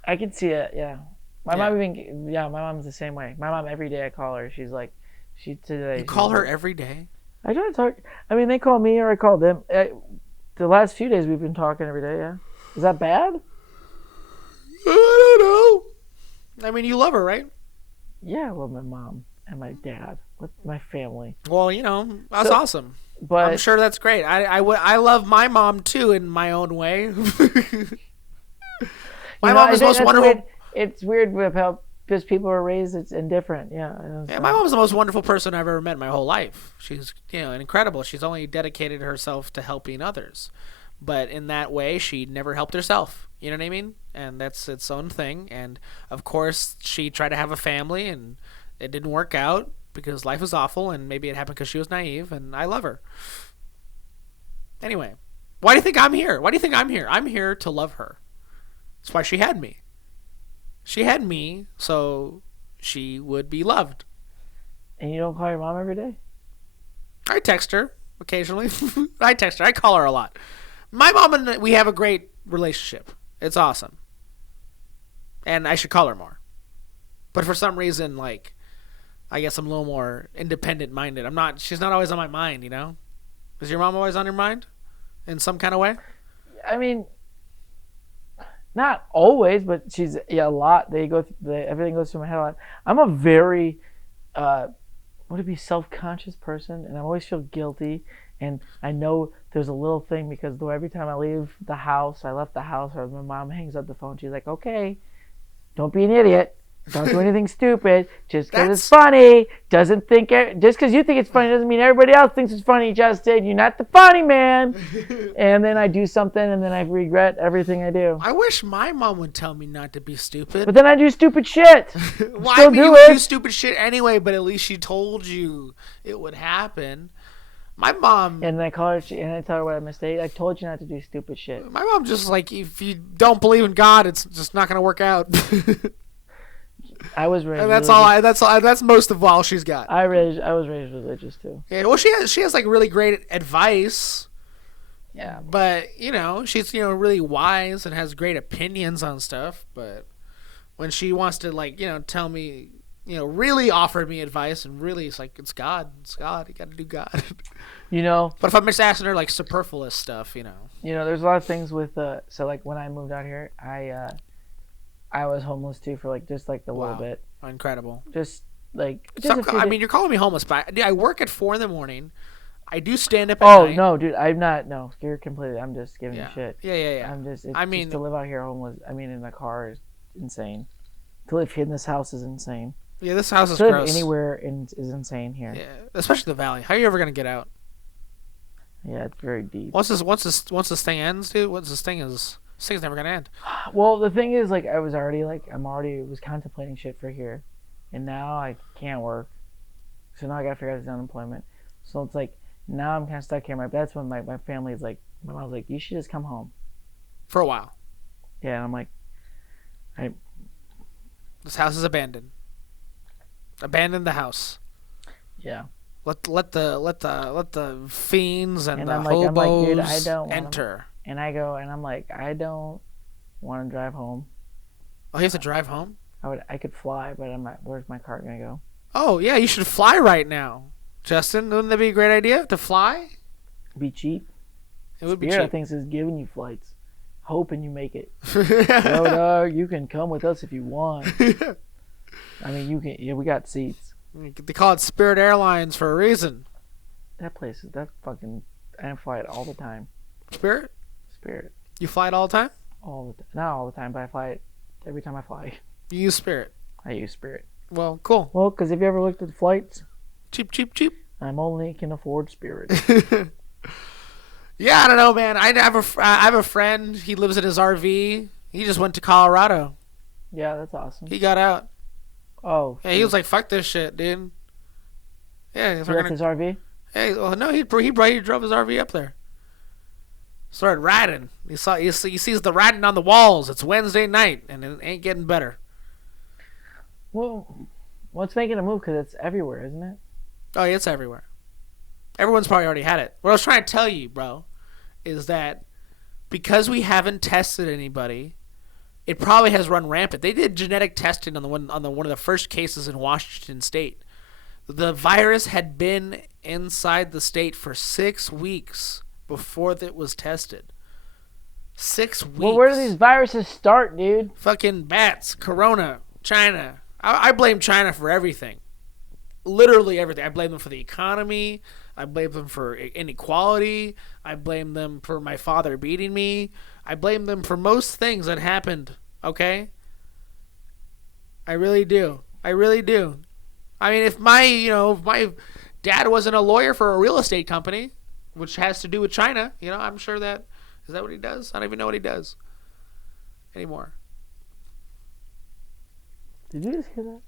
I can see it. Yeah, my mom's the same way. My mom, every day I call her, she's like, today. You call her every day? I try to talk. I mean, they call me or I call them. The last few days we've been talking every day. Yeah, is that bad? I don't know. I mean, you love her, right? Yeah, I love my mom and my dad. With my family. Well, that's awesome. But I'm sure that's great. I love my mom too in my own way. My mom is the most wonderful. Weird. It's weird with how just people are raised. It's indifferent. Yeah. My mom's the most wonderful person I've ever met in my whole life. She's incredible. She's only dedicated herself to helping others, but in that way, she never helped herself. You know what I mean? And that's its own thing. And of course, she tried to have a family, and it didn't work out because life was awful, and maybe it happened because she was naive. And I love her. Anyway, why do you think I'm here? I'm here to love her. That's why she had me. She had me so she would be loved. And you don't call your mom every day? I text her occasionally. I call her a lot. My mom and we have a great relationship. It's awesome. And I should call her more. But for some reason, I guess I'm a little more independent minded. She's not always on my mind, Is your mom always on your mind? In some kind of way? I mean, not always, but she's a lot. Everything goes through my head a lot. I'm a very self-conscious person, and I always feel guilty. And I know there's a little thing because every time I leave the house, or my mom hangs up the phone. She's like, "Okay, don't be an idiot. Don't do anything stupid. Just because it's funny just because you think it's funny doesn't mean everybody else thinks it's funny, Justin. You're not the funny man." And then I do something, and then I regret everything I do. I wish my mom would tell me not to be stupid. But then I do stupid shit. Well, you do stupid shit anyway, but at least she told you it would happen. My mom... And I call her, and I tell her what I mistake. I told you not to do stupid shit. My mom just if you don't believe in God, it's just not going to work out. I was raised. And that's most of all she's got. I was raised religious too. Yeah, well, she has really great advice. Yeah, but she's really wise and has great opinions on stuff. But when she wants to tell me, really offer me advice, and really it's God, you got to do God. But if I'm just asking her superfluous stuff, there's a lot of things with when I moved out here, I was homeless too for just a little bit. Incredible. Just like just a few I days. mean, you're calling me homeless, but I work at 4 in the morning. I do stand up at Oh night. no, dude, I'm not. No, you're completely. I'm just giving you Yeah. shit. Yeah, yeah, yeah. I'm just. It's I just to mean, live out here homeless. I mean, in a car is insane. To live in this house is insane. yeah, this house is To live gross. anywhere is insane here. Yeah, especially the valley. How are you ever gonna get out? Yeah, it's very deep. Once this thing ends, dude. This thing's never gonna end. Well, the thing is, like, I'm already was contemplating shit for here, and now I can't work, so now I gotta figure out this unemployment. So it's like now I'm kind of stuck here. That's when my family's like, my mom's like, you should just come home. For a while. Yeah, and I'm like, This house is abandoned. Abandon the house. yeah. Let the fiends and the I'm hobos like, dude, I don't wanna, enter. and I go, and I'm like, I don't want to drive home. Oh, you have to drive home? I could fly, but I'm not. Where's my car gonna go? Oh, yeah, you should fly right now. Justin, wouldn't that be a great idea to fly? Be cheap. It would be Spirit, I cheap. think, is giving you flights, hoping you make it. Yo, dog, you can come with us if you want. I mean, you can. Yeah, we got seats. They call it Spirit Airlines for a reason. That place is that fucking. I fly it all the time. Spirit? Spirit, You fly it all the time? not all the time, but I fly it every time I fly. You use Spirit. I use Spirit. Well, cool. Well, because if you ever looked at the flights, Cheap, cheap, cheap. I'm only can afford Spirit. Yeah, I don't know, man. I have a friend. He lives in his RV. He just went to Colorado. Yeah, that's awesome. He got out. Oh, Yeah, he was like, "Fuck this shit, dude." Yeah, he left his RV. Hey, well, no, he drove his RV up there. Started riding. He sees the riding on the walls. It's Wednesday night, and it ain't getting better. Well, what's making a move? Because it's everywhere, isn't it? Oh, yeah, it's everywhere. Everyone's probably already had it. What I was trying to tell you, bro, is that because we haven't tested anybody, it probably has run rampant. They did genetic testing on one of the first cases in Washington State. The virus had been inside the state for 6 weeks before it was tested. 6 weeks. Well, where do these viruses start, dude? Fucking bats, Corona, China. I blame China for everything. Literally everything. I blame them for the economy. I blame them for inequality. I blame them for my father beating me. I blame them for most things that happened, okay? I really do. I really do. I mean, if my dad wasn't a lawyer for a real estate company, which has to do with China, I'm sure that, is that what he does? I don't even know what he does anymore. Did you just hear that?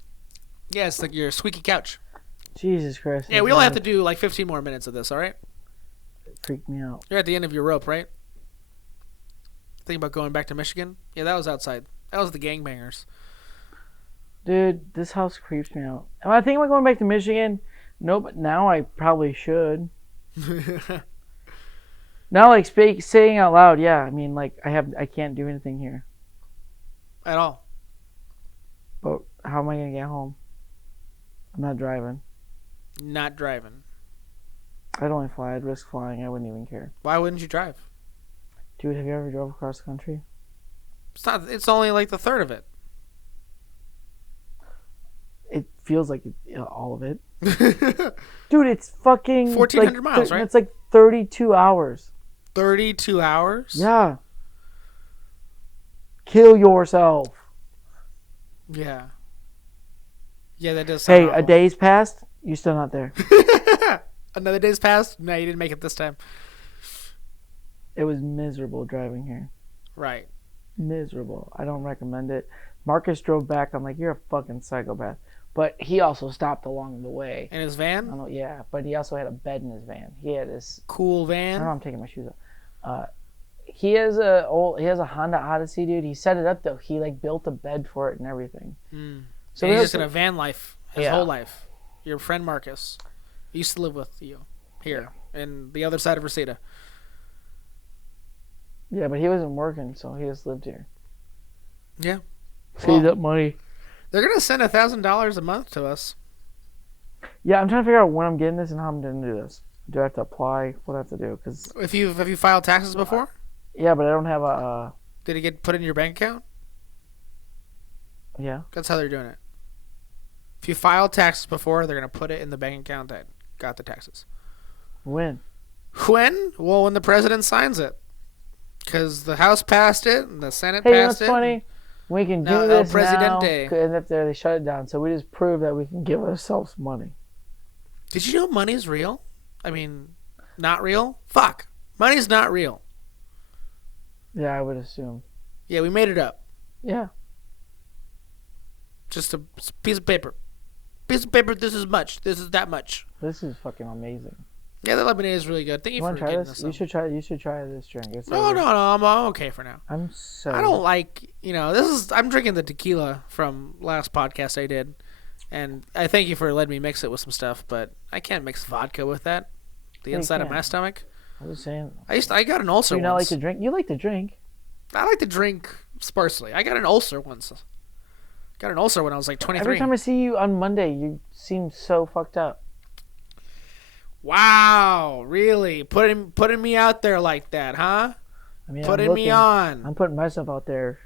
Yeah, it's like your squeaky couch. Jesus Christ. Yeah, we only have to do like 15 more minutes of this, all right? It freaked me out. You're at the end of your rope, right? Think about going back to Michigan? Yeah, that was outside. That was the gangbangers. Dude, this house creeps me out. Am I thinking about going back to Michigan? No, but now I probably should. Now, like, saying out loud, yeah. I mean, like, I can't do anything here. At all. But how am I gonna get home? I'm not driving. Not driving. I'd only fly. I'd risk flying. I wouldn't even care. Why wouldn't you drive? Dude, have you ever drove across the country? It's only like the third of it. It feels like all of it. Dude, it's fucking 1,400 miles, right? It's like 32 hours. 32 hours? Yeah. Kill yourself. Yeah. Yeah, that does sound Hey, awful. a day's passed. You're still not there. Another day's passed? No, you didn't make it this time. It was miserable driving here. Right. Miserable. I don't recommend it. Marcus drove back. I'm like, you're a fucking psychopath. But he also stopped along the way. In his I van? don't know, yeah, but he also had a bed in his van. He had his Cool I don't know. van? I'm taking my shoes off. He has a Honda Odyssey, dude. He set it up though. He like built a bed for it and everything. So he's just in a van life his whole Yeah. life. Your friend Marcus used to live with you here in the other side of Reseda. Yeah, but he wasn't working, so he just lived here. Yeah. Saved Well, up money. they're gonna send $1,000 a month to us. Yeah, I'm trying to figure out when I'm getting this and how I'm going to do this. Do I have to apply? What do I have to do? Cause Have you filed taxes before? yeah, but I don't have a. Did it get put in your bank account? Yeah. That's how they're doing it. If you file taxes before, they're gonna put it in the bank account that got the taxes. When? When? Well, when the president signs it, because the House passed it and the Senate Hey, you know passed what's it. funny? We can do Now, El this now. Presidente. And if they shut it down, so we just prove that we can give ourselves money. Did you know money's real? I mean, not real? Fuck. Money's not real. Yeah, I would assume. Yeah, we made it up. Yeah. Just a piece of paper. Piece of paper, this is much. This is that much. This is fucking amazing. Yeah, the lemonade is really good. Thank you You for want to try getting this? this You up. should try this drink. It's No, I'm okay for now. I'm so. I don't like, I'm drinking the tequila from last podcast I did. And I thank you for letting me mix it with some stuff, but I can't mix vodka with that. The Yeah, you inside of can. my stomach. I'm just saying. I got an ulcer Do you not like once. to drink? You like to drink. I like to drink sparsely. I got an ulcer once. Got an ulcer when I was like 23. Every time I see you on Monday, you seem so fucked up. Wow, really? Putting me out there like that, huh? I mean, Putting me on. I'm putting myself out there.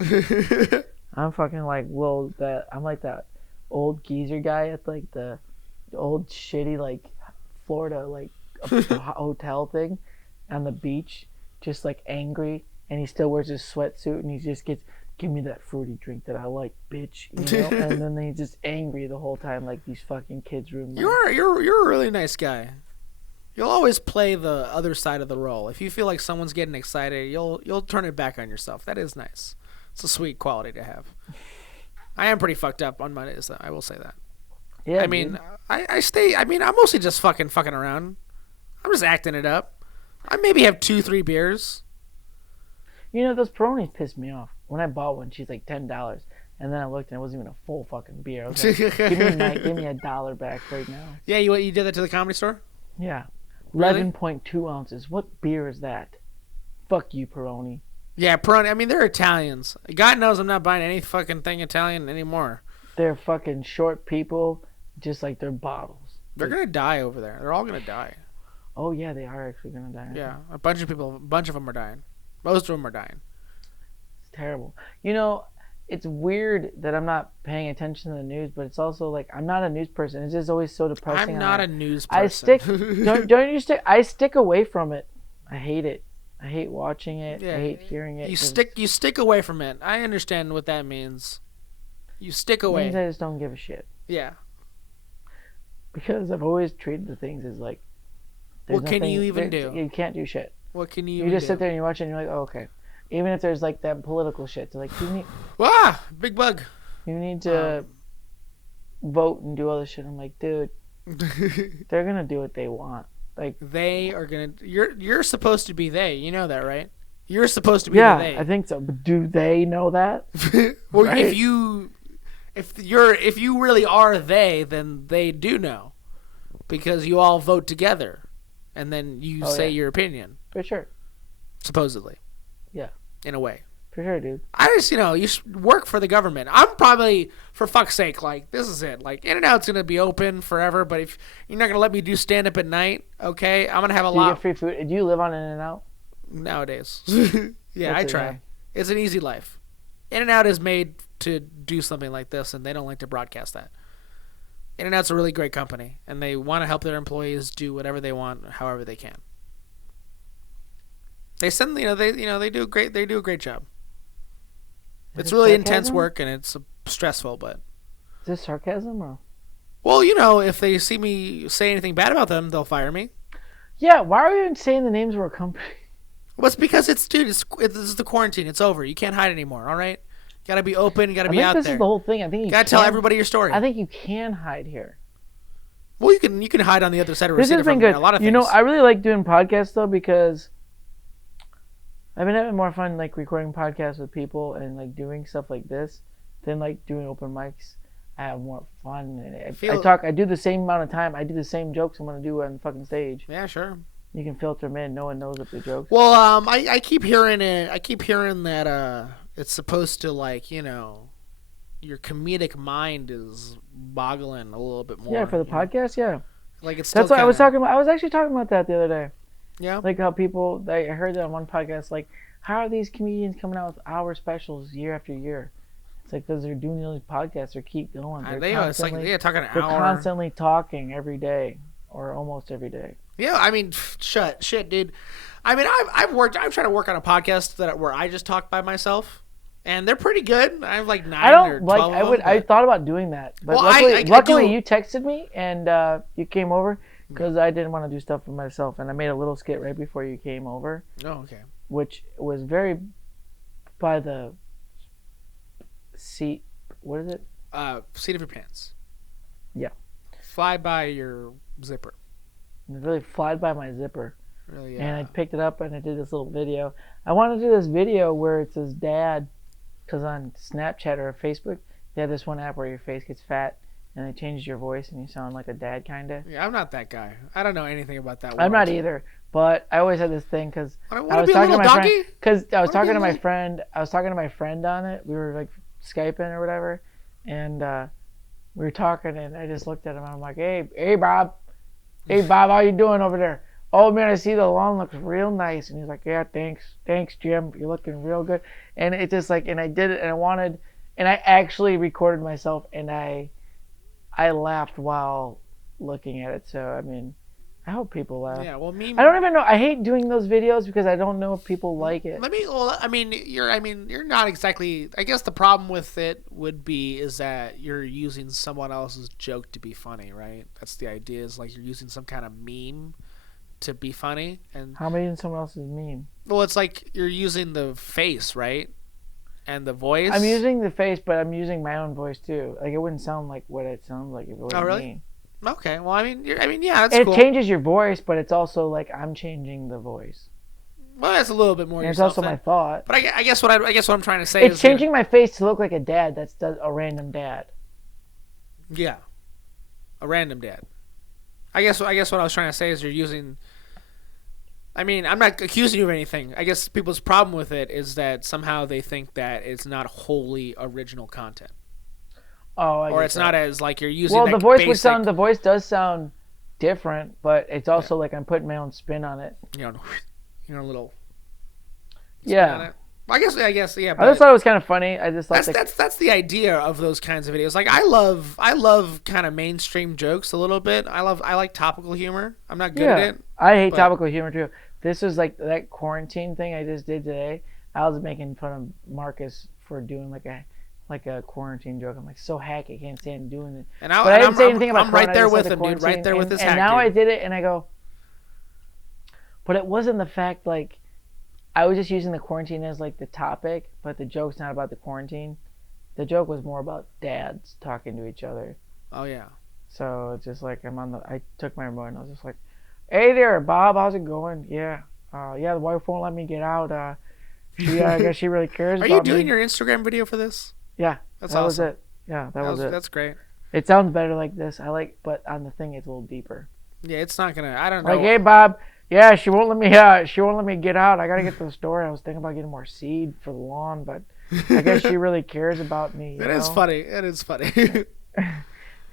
I'm fucking like I'm like that old geezer guy at like the old shitty like Florida like hotel thing on the beach, just like angry, and he still wears his sweatsuit and he just gets, give me that fruity drink that I like, bitch, you know. And then he's just angry the whole time, like these fucking kids ruin my... You're a really nice guy. You'll always play the other side of the role. If you feel like someone's getting excited, you'll turn it back on yourself. That is nice. It's a sweet quality to have. I am pretty fucked up on Mondays, though. I will say that. Yeah, I mean, I'm mostly just fucking around. I'm just acting it up. I maybe have 2-3 beers. You know, those Peronis pissed me off. When I bought one, she's like $10. And then I looked and it wasn't even a full fucking beer. I was like, give me $1 back right now. Yeah, you did that to the Comedy Store? Yeah. Really? 11.2 ounces. What beer is that? Fuck you, Peroni. Yeah, Peroni. I mean, they're Italians. God knows I'm not buying any fucking thing Italian anymore. They're fucking short people, just like their bottles. They're going to die over there. They're all going to die. Oh, yeah, they are actually going to die. Yeah, a bunch of them are dying. Most of them are dying. It's terrible. You know, it's weird that I'm not paying attention to the news, but it's also like I'm not a news person. It's just always so depressing. I'm not a news person. I stick. don't you stick? I stick away from it. I hate it. I hate watching it. Yeah, I hate hearing it. You stick away from it. I understand what that means. You stick It away. means I just don't give a shit. Yeah. Because I've always treated the things as like. What can you even do? You can't do shit. What can You just sit there and you watch it and you're like, oh, okay. Even if there's like that political shit, so like big bug. you need to vote and do all this shit. I'm like, dude, they're gonna do what they want. Like they are gonna. You're supposed to be they. You know that, right? You're supposed to be yeah, the they. I think so. But do they know that? Well, right? if you really are they, then they do know, because you all vote together, and then you say your opinion. For sure. Supposedly. Yeah. In a way. For sure, dude. I just, you should work for the government. I'm probably, for fuck's sake, like, this is it. Like, In-N-Out's going to be open forever, but if you're not going to let me do stand-up at night, okay, I'm going to have a lot. Do you get free food? Do you live on In-N-Out? Nowadays. Yeah, What's I it try. like? It's an easy life. In-N-Out is made to do something like this, and they don't like to broadcast that. In-N-Out's a really great company, and they want to help their employees do whatever they want, however they can. They send, they do a great job. It's really intense work and it's stressful, but. Is this sarcasm or? Well, if they see me say anything bad about them, they'll fire me. Yeah, why are you even saying the names of our company? Well, it's because this is the quarantine. It's over. You can't hide anymore. All right, gotta be open. Gotta be out there. This is the whole thing. I think you gotta tell everybody your story. I think you can hide here. Well, you can hide on the other side of This Reseda has been from good. a lot of things. I really like doing podcasts though because I've been having more fun like recording podcasts with people and like doing stuff like this than like doing open mics. I have more fun. And I do the same amount of time. I do the same jokes I'm gonna do on fucking stage. Yeah, sure. You can filter them in. No one knows what the jokes. Well, I keep hearing it. I keep hearing that it's supposed to like your comedic mind is boggling a little bit more. Yeah, for the podcast, yeah. Like it's. That's what I was talking about. I was actually talking about that the other day. Yeah. Like how people, I heard that on one podcast, like, how are these comedians coming out with hour specials year after year? It's like because they're doing these podcasts, they keep going. It's like talking an they're hour. constantly talking every day or almost every day. Yeah, I mean, shit, dude. I mean, I've trying to work on a podcast where I just talk by myself, and they're pretty good. I have like 9 I don't or 12 like. of them, I thought about doing that, but Well, luckily do. you texted me and you came over because I didn't want to do stuff for myself, and I made a little skit right before you came over, Oh, okay. which was very by the seat. What is it? Seat of your pants. Yeah. Fly by your zipper. It really flied by my zipper. Really, And I picked it up and I did this little video. I want to do this video where it's his dad, because on Snapchat or Facebook, they have this one app where your face gets fat and it changes your voice and you sound like a dad, kind of. Yeah, I'm not that guy. I don't know anything about that. I'm not either, but I always had this thing because I Want to was be a talking to little my doggy? friend. Because I was Wanna be talking a to my little- friend. I was talking to my friend on it. We were like Skyping or whatever, and we were talking, and I just looked at him. And I'm like, hey, Bob, how you doing over there? Oh man, I see the lawn looks real nice. And he's like, yeah, thanks, Jim. You're looking real good. And it just like, and I did it, and I actually recorded myself, and I laughed while looking at it. So I mean, I hope people laugh. Yeah, well, I don't even know. I hate doing those videos because I don't know if people like it. You're not exactly. I guess the problem with it is that you're using someone else's joke to be funny, right? That's the idea. Is like you're using some kind of meme to be funny, and How many in someone else's meme? well, it's like you're using the face, right, and the voice. I'm using the face, but I'm using my own voice too. Like it wouldn't sound like what it sounds like if it wasn't really? me. Okay, well, yeah, that's It cool. changes your voice, but it's also like I'm changing the voice. Well, that's a little bit more. And it's yourself also my then. thought. But I guess what I'm trying to say is It's changing my face to look like a dad that's a random dad. Yeah, a random dad. I guess what I was trying to say is you're using. I mean, I'm not accusing you of anything. I guess people's problem with it is that somehow they think that it's not wholly original content, Oh, or it's not as like you're using. Well, that the voice basic, the voice does sound different, but it's also like I'm putting my own spin on it. A little. Yeah. On it. I guess, yeah. I just thought it was kind of funny. I just thought that's the idea of those kinds of videos. Like I love kind of mainstream jokes a little bit. I like topical humor. I'm not good at it. I hate topical humor too. This was like that quarantine thing I just did today. I was making fun of Marcus for doing like a quarantine joke. I'm like so hack, I can't stand doing it. But I didn't say anything about I'm right Corona, I there just with said him, the dude. Right there with quarantine, his hack. And now dude. I did it, and I go. But it wasn't the fact like. I was just using the quarantine as like the topic, but the joke's not about the quarantine. The joke was more about dads talking to each other. Oh yeah. So it's just like I took my remote and I was just like, "Hey there, Bob, how's it going? Yeah, the wife won't let me get out. I guess she really cares." Are about you doing me. your Instagram video for this? Yeah, That's that was awesome. it. Yeah, that was it. That's great. It sounds better like this. But on the thing, it's a little deeper. Yeah, it's not gonna. I don't know. Like, hey, Bob. Yeah, she won't let me. She won't let me get out. I gotta get to the store. I was thinking about getting more seed for the lawn, but I guess she really cares about me. It is funny. It is funny.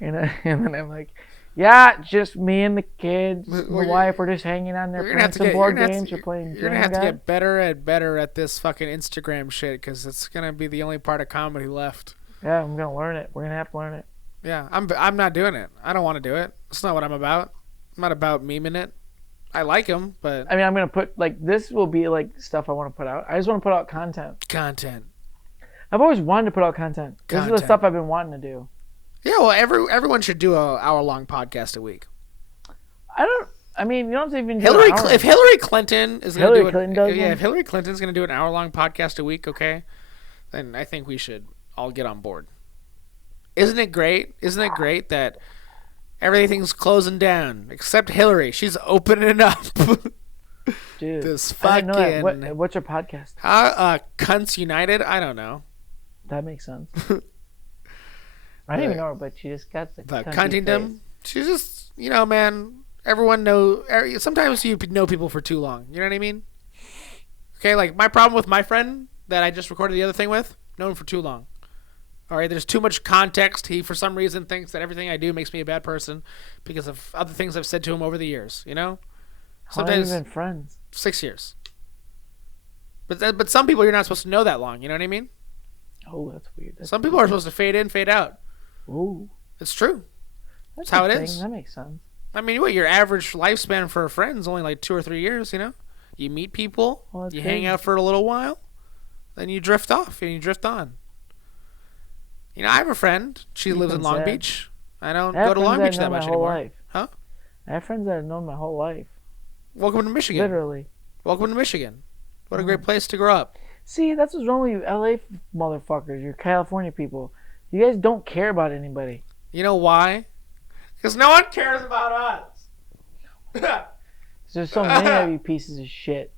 And then I'm like, yeah, just me and the kids, Well, my wife. We're just hanging on there You're gonna playing have to some get. board You're gonna have games. to, We're playing. you're gonna have to Jenga. get better and better at this fucking Instagram shit because it's gonna be the only part of comedy left. Yeah, I'm gonna learn it. We're gonna have to learn it. Yeah, I'm not doing it. I don't want to do it. It's not what I'm about. I'm not about memeing it. I like them, but I mean, I'm gonna put like this will be like stuff I want to put out. I just want to put out content. content. I've always wanted to put out content. This is Content. the stuff I've been wanting to do. Yeah, well, everyone should do a hour-long podcast a week. I mean, you don't even do If Hillary Clinton is going to do Clinton does one? if Hillary Clinton's going to do an hour-long podcast a week, okay, then I think we should all get on board. Isn't it great? Isn't it great that everything's closing down except Hillary? She's opening up. Dude, This I didn't know that. fucking What's your podcast? Cunts United. I don't know. That makes sense. I didn't even know her, but she just got the cunty Cuntingdom. face. She's just man. Everyone sometimes you know people for too long. You know what I mean? Okay, like my problem with my friend that I just recorded the other thing with, known him for too long. All right, there's too much context. He, for some reason, thinks that everything I do makes me a bad person because of other things I've said to him over the years. You know, How long have you been friends? 6 years. But some people you're not supposed to know that long. You know what I mean? Oh, that's weird. Some people are supposed to fade in, fade out. Ooh, It's true. that's That's how a it thing. is. That makes sense. I mean, what your average lifespan for a friend is only like 2 or 3 years. You meet people, Well, that's you hang crazy. out for a little while, then you drift off and you drift on. I have a friend. She Deep lives in and Long sad. Beach. I don't I have go to friends Long that Beach I've that known my much whole anymore. life. Huh? I have friends that I've known my whole life. Welcome to Michigan. Literally. Welcome to Michigan. What a Mm. great place to grow up. See, that's what's wrong with you LA motherfuckers. You're California people. You guys don't care about anybody. You know why? Because no one cares about us. There's so many of you pieces of shit.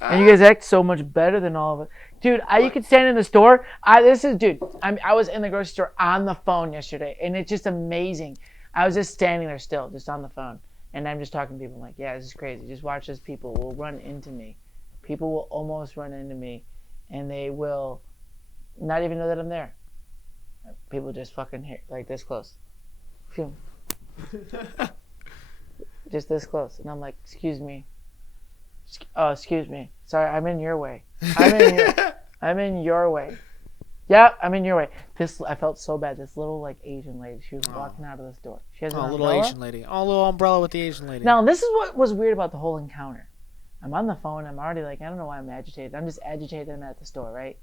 And you guys act so much better than all of us. Dude, you could stand in the store. I was in the grocery store on the phone yesterday, and it's just amazing. I was just standing there still, just on the phone. And I'm just talking to people. I'm like, yeah, this is crazy. Just watch this. People will run into me. People will almost run into me, and they will not even know that I'm there. People just fucking here, like this close. Phew. Just this close. And I'm like, excuse me. Excuse me. Sorry, I'm in your way. I'm in your way. Yeah, I'm in your way. I felt so bad. This little like Asian lady, she was walking out of this door. She has an little umbrella. Asian lady. Oh, little umbrella with the Asian lady. Now, this is what was weird about the whole encounter. I'm on the phone. I'm already like, I don't know why I'm agitated. I'm just agitated. I'm at the store, right?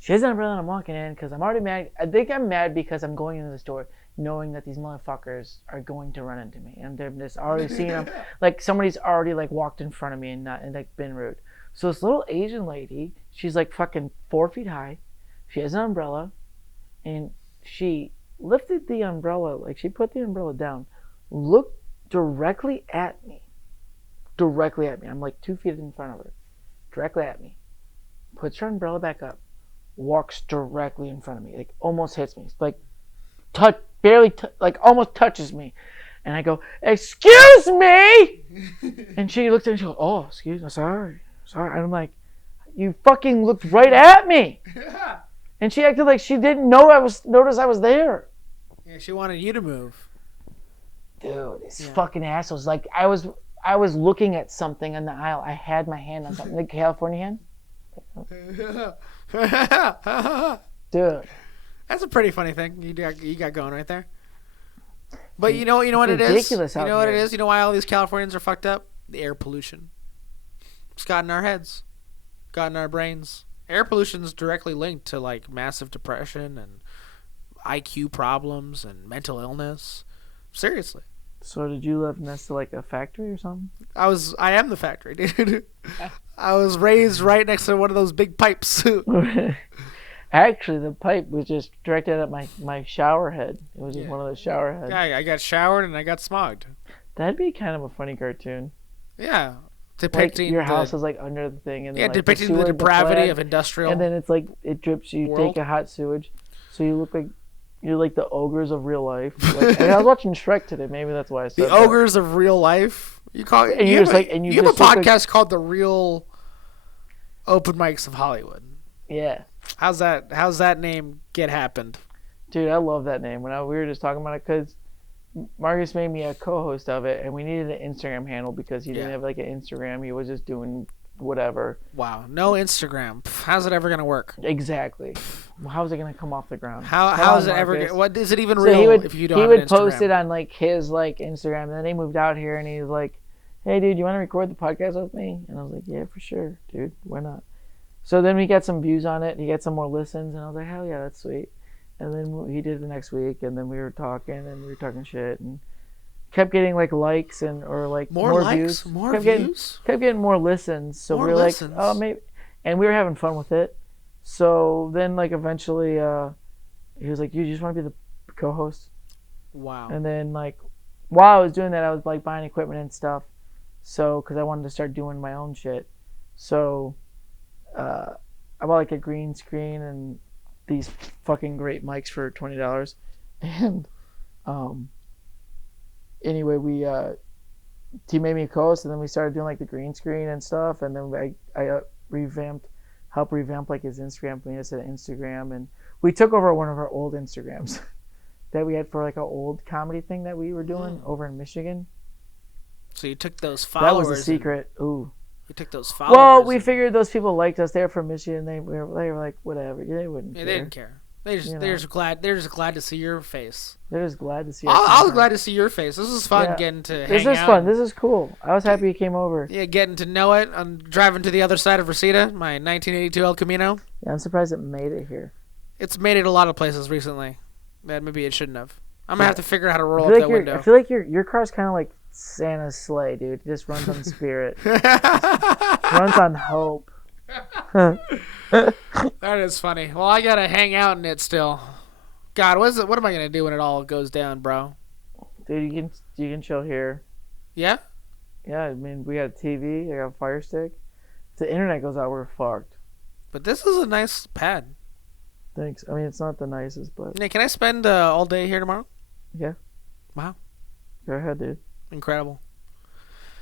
She has an umbrella and I'm walking in because I'm already mad. I think I'm mad because I'm going into the store knowing that these motherfuckers are going to run into me. And they're just already seeing them. Like somebody's already like walked in front of me and like been rude. So this little Asian lady, she's like fucking 4 feet high. She has an umbrella and she lifted the umbrella, like she put the umbrella down, looked directly at me. Directly at me. I'm like 2 feet in front of her. Directly at me. Puts her umbrella back up. Walks directly in front of me. Like almost hits me. Like like almost touches me. And I go, excuse me! And she looks at me and she goes, oh, excuse me, sorry. And I'm like, you fucking looked right at me. And she acted like she didn't notice I was there. Yeah, she wanted you to move. Dude, these fucking assholes. Like I was looking at something in the aisle. I had my hand on something. The California hand? Dude. That's a pretty funny thing you got going right there. But you know what it is? Ridiculous You out know what it here. is? You know why all these Californians are fucked up? The air pollution. It's got in our heads. Got in our brains. Air pollution is directly linked to like massive depression and IQ problems and mental illness. Seriously. So did you live next to like a factory or something? I am the factory, dude. I was raised right next to one of those big pipes. Actually, the pipe was just directed at my shower head. It was just one of those shower heads. Yeah, I got showered and I got smogged. That'd be kind of a funny cartoon. Yeah. Like Depicting your house is like under the thing, and then, like, depicting the sewer, depravity flag, of industrial. and then it's like it drips. You world. take a hot sewage, so you look like you're like the ogres of real life. Like, I was watching Shrek today. Maybe that's why I said the ogres of real life. You call it. And you you're have just a, like, and you you have a just look podcast called The Real Open Mics of Hollywood. Yeah, How's that name get happened? dude, I love that name. We were just talking about it because Marcus made me a co-host of it, and we needed an Instagram handle because he didn't have like an Instagram. He was just doing whatever. Wow, no Instagram. Pff, how's it ever gonna work? Exactly. Well, how's it gonna come off the ground? How is it ever? What is it even So real if you don't have an Instagram? He would post it on like his like Instagram, and then he moved out here, and he was like, "Hey, dude, you want to record the podcast with me?" And I was like, "Yeah, for sure, dude. Why not?" So then we got some views on it. He got some more listens, and I was like, "Hell yeah, that's sweet." And then he did it the next week, and then we were talking shit, and kept getting like likes or like more likes, views, more kept views, kept getting more listens. So more we were listens. like, oh maybe, and we were having fun with it. So then like eventually, he was like, "You just want to be the co-host?" Wow. And then like while I was doing that, I was like buying equipment and stuff. So because I wanted to start doing my own shit, so I bought like a green screen and these fucking great mics for $20, and anyway, he made me a co-host, and then we started doing like the green screen and stuff, and then I helped revamp like his Instagram, made us an Instagram, and we took over one of our old Instagrams that we had for like an old comedy thing that we were doing over in Michigan. So you took those followers. That was a secret. Ooh. We took those Well, followers. we figured those people liked us. They were from Michigan. They were like, whatever. They wouldn't care. They didn't care. They're just glad to see your face. They're just glad to see us. I was glad to see your face. This was fun getting to hang out. This is fun. This is cool. I was happy you came over. Yeah, getting to know it. I'm driving to the other side of Reseda, my 1982 El Camino. Yeah, I'm surprised it made it here. It's made it a lot of places recently. That maybe it shouldn't have. I'm gonna have to figure out how to roll up that window. I feel like your car's kind of like Santa's sleigh, dude. It just runs on spirit. Runs on hope. That is funny. Well, I gotta hang out in it still. God, what am I gonna do when it all goes down, bro? Dude, you can chill here. Yeah? Yeah, I mean, we got a TV, I got a Fire Stick. If the internet goes out, we're fucked. But this is a nice pad. Thanks. I mean, it's not the nicest, but... Hey, can I spend all day here tomorrow? Yeah. Wow. Go ahead, dude. Incredible.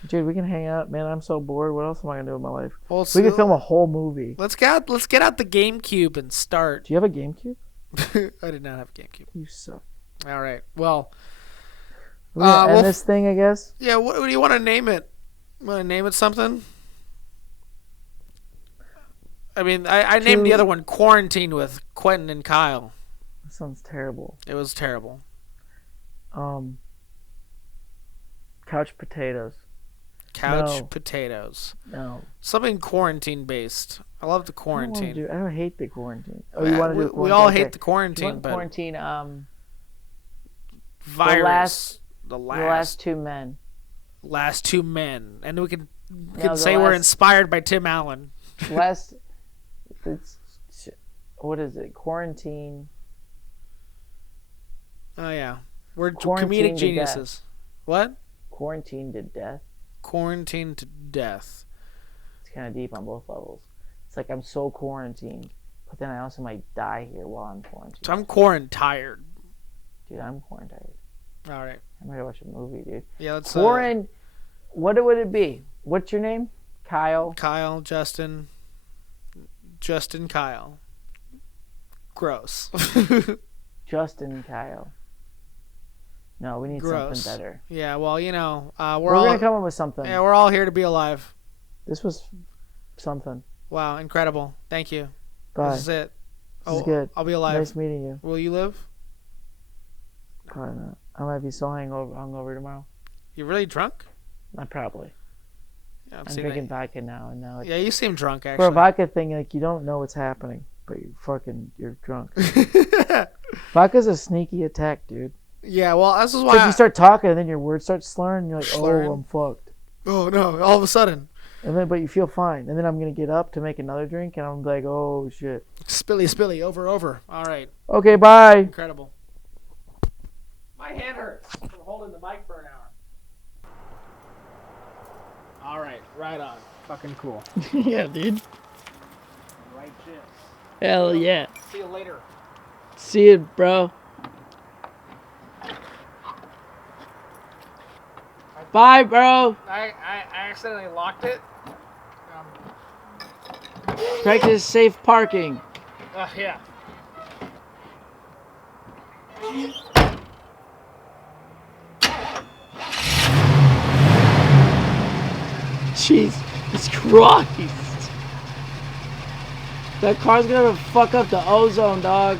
Dude, we can hang out. Man, I'm so bored. What else am I going to do with my life? Well, we can film a whole movie. Let's get out the GameCube and start. Do you have a GameCube? I did not have a GameCube. You suck. All right. Well... and this thing, I guess? Yeah, what do you want to name it? Want to name it something? I mean, I named the other one Quarantine with Quentin and Kyle. That sounds terrible. It was terrible. Couch potatoes. Couch potatoes. No. Something quarantine-based. I love the quarantine. I don't hate the quarantine. Oh, you want to do quarantine? We all hate the quarantine, but... Quarantine, virus. The last two men. Last two men. And we can say we're inspired by Tim Allen. What is it? Quarantine. Oh, yeah. We're comedic geniuses. What? Quarantine to death. Quarantine to death. It's kind of deep on both levels. It's like I'm so quarantined, but then I also might die here while I'm quarantined. So I'm quarantired. Dude, I'm quarantined. All right. I'm ready to watch a movie, dude. Yeah, let's... What would it be? What's your name? Kyle? Kyle, Justin, Kyle. Gross. Justin, Kyle. No, we need something better. Yeah, well, you know, we're going to come up with something. Yeah, we're all here to be alive. This was something. Wow, incredible. Thank you. Bye. This is it. This is good. I'll be alive. Nice meeting you. Will you live? Probably not. I might be so hungover tomorrow. You really drunk? Probably. Yeah, I'm drinking vodka now, and now. Yeah, you seem drunk actually. For a vodka thing, like you don't know what's happening, but you're drunk. Vodka's a sneaky attack, dude. Yeah, well, this is why. You start talking, and then your words start slurring, and you're like, "Oh, I'm fucked." Oh no! All of a sudden. And then, but you feel fine, and then I'm gonna get up to make another drink, and I'm like, "Oh shit!" Spilly, over. All right. Okay, bye. Incredible. My hand hurts from holding the mic for an hour. All right, right on. Fucking cool. Yeah, dude. Right, shit. Hell yeah. See you later. See you, bro. Bye, bro. I accidentally locked it. Practice safe parking. Yeah. Jesus Christ. That car's gonna fuck up the ozone, dog.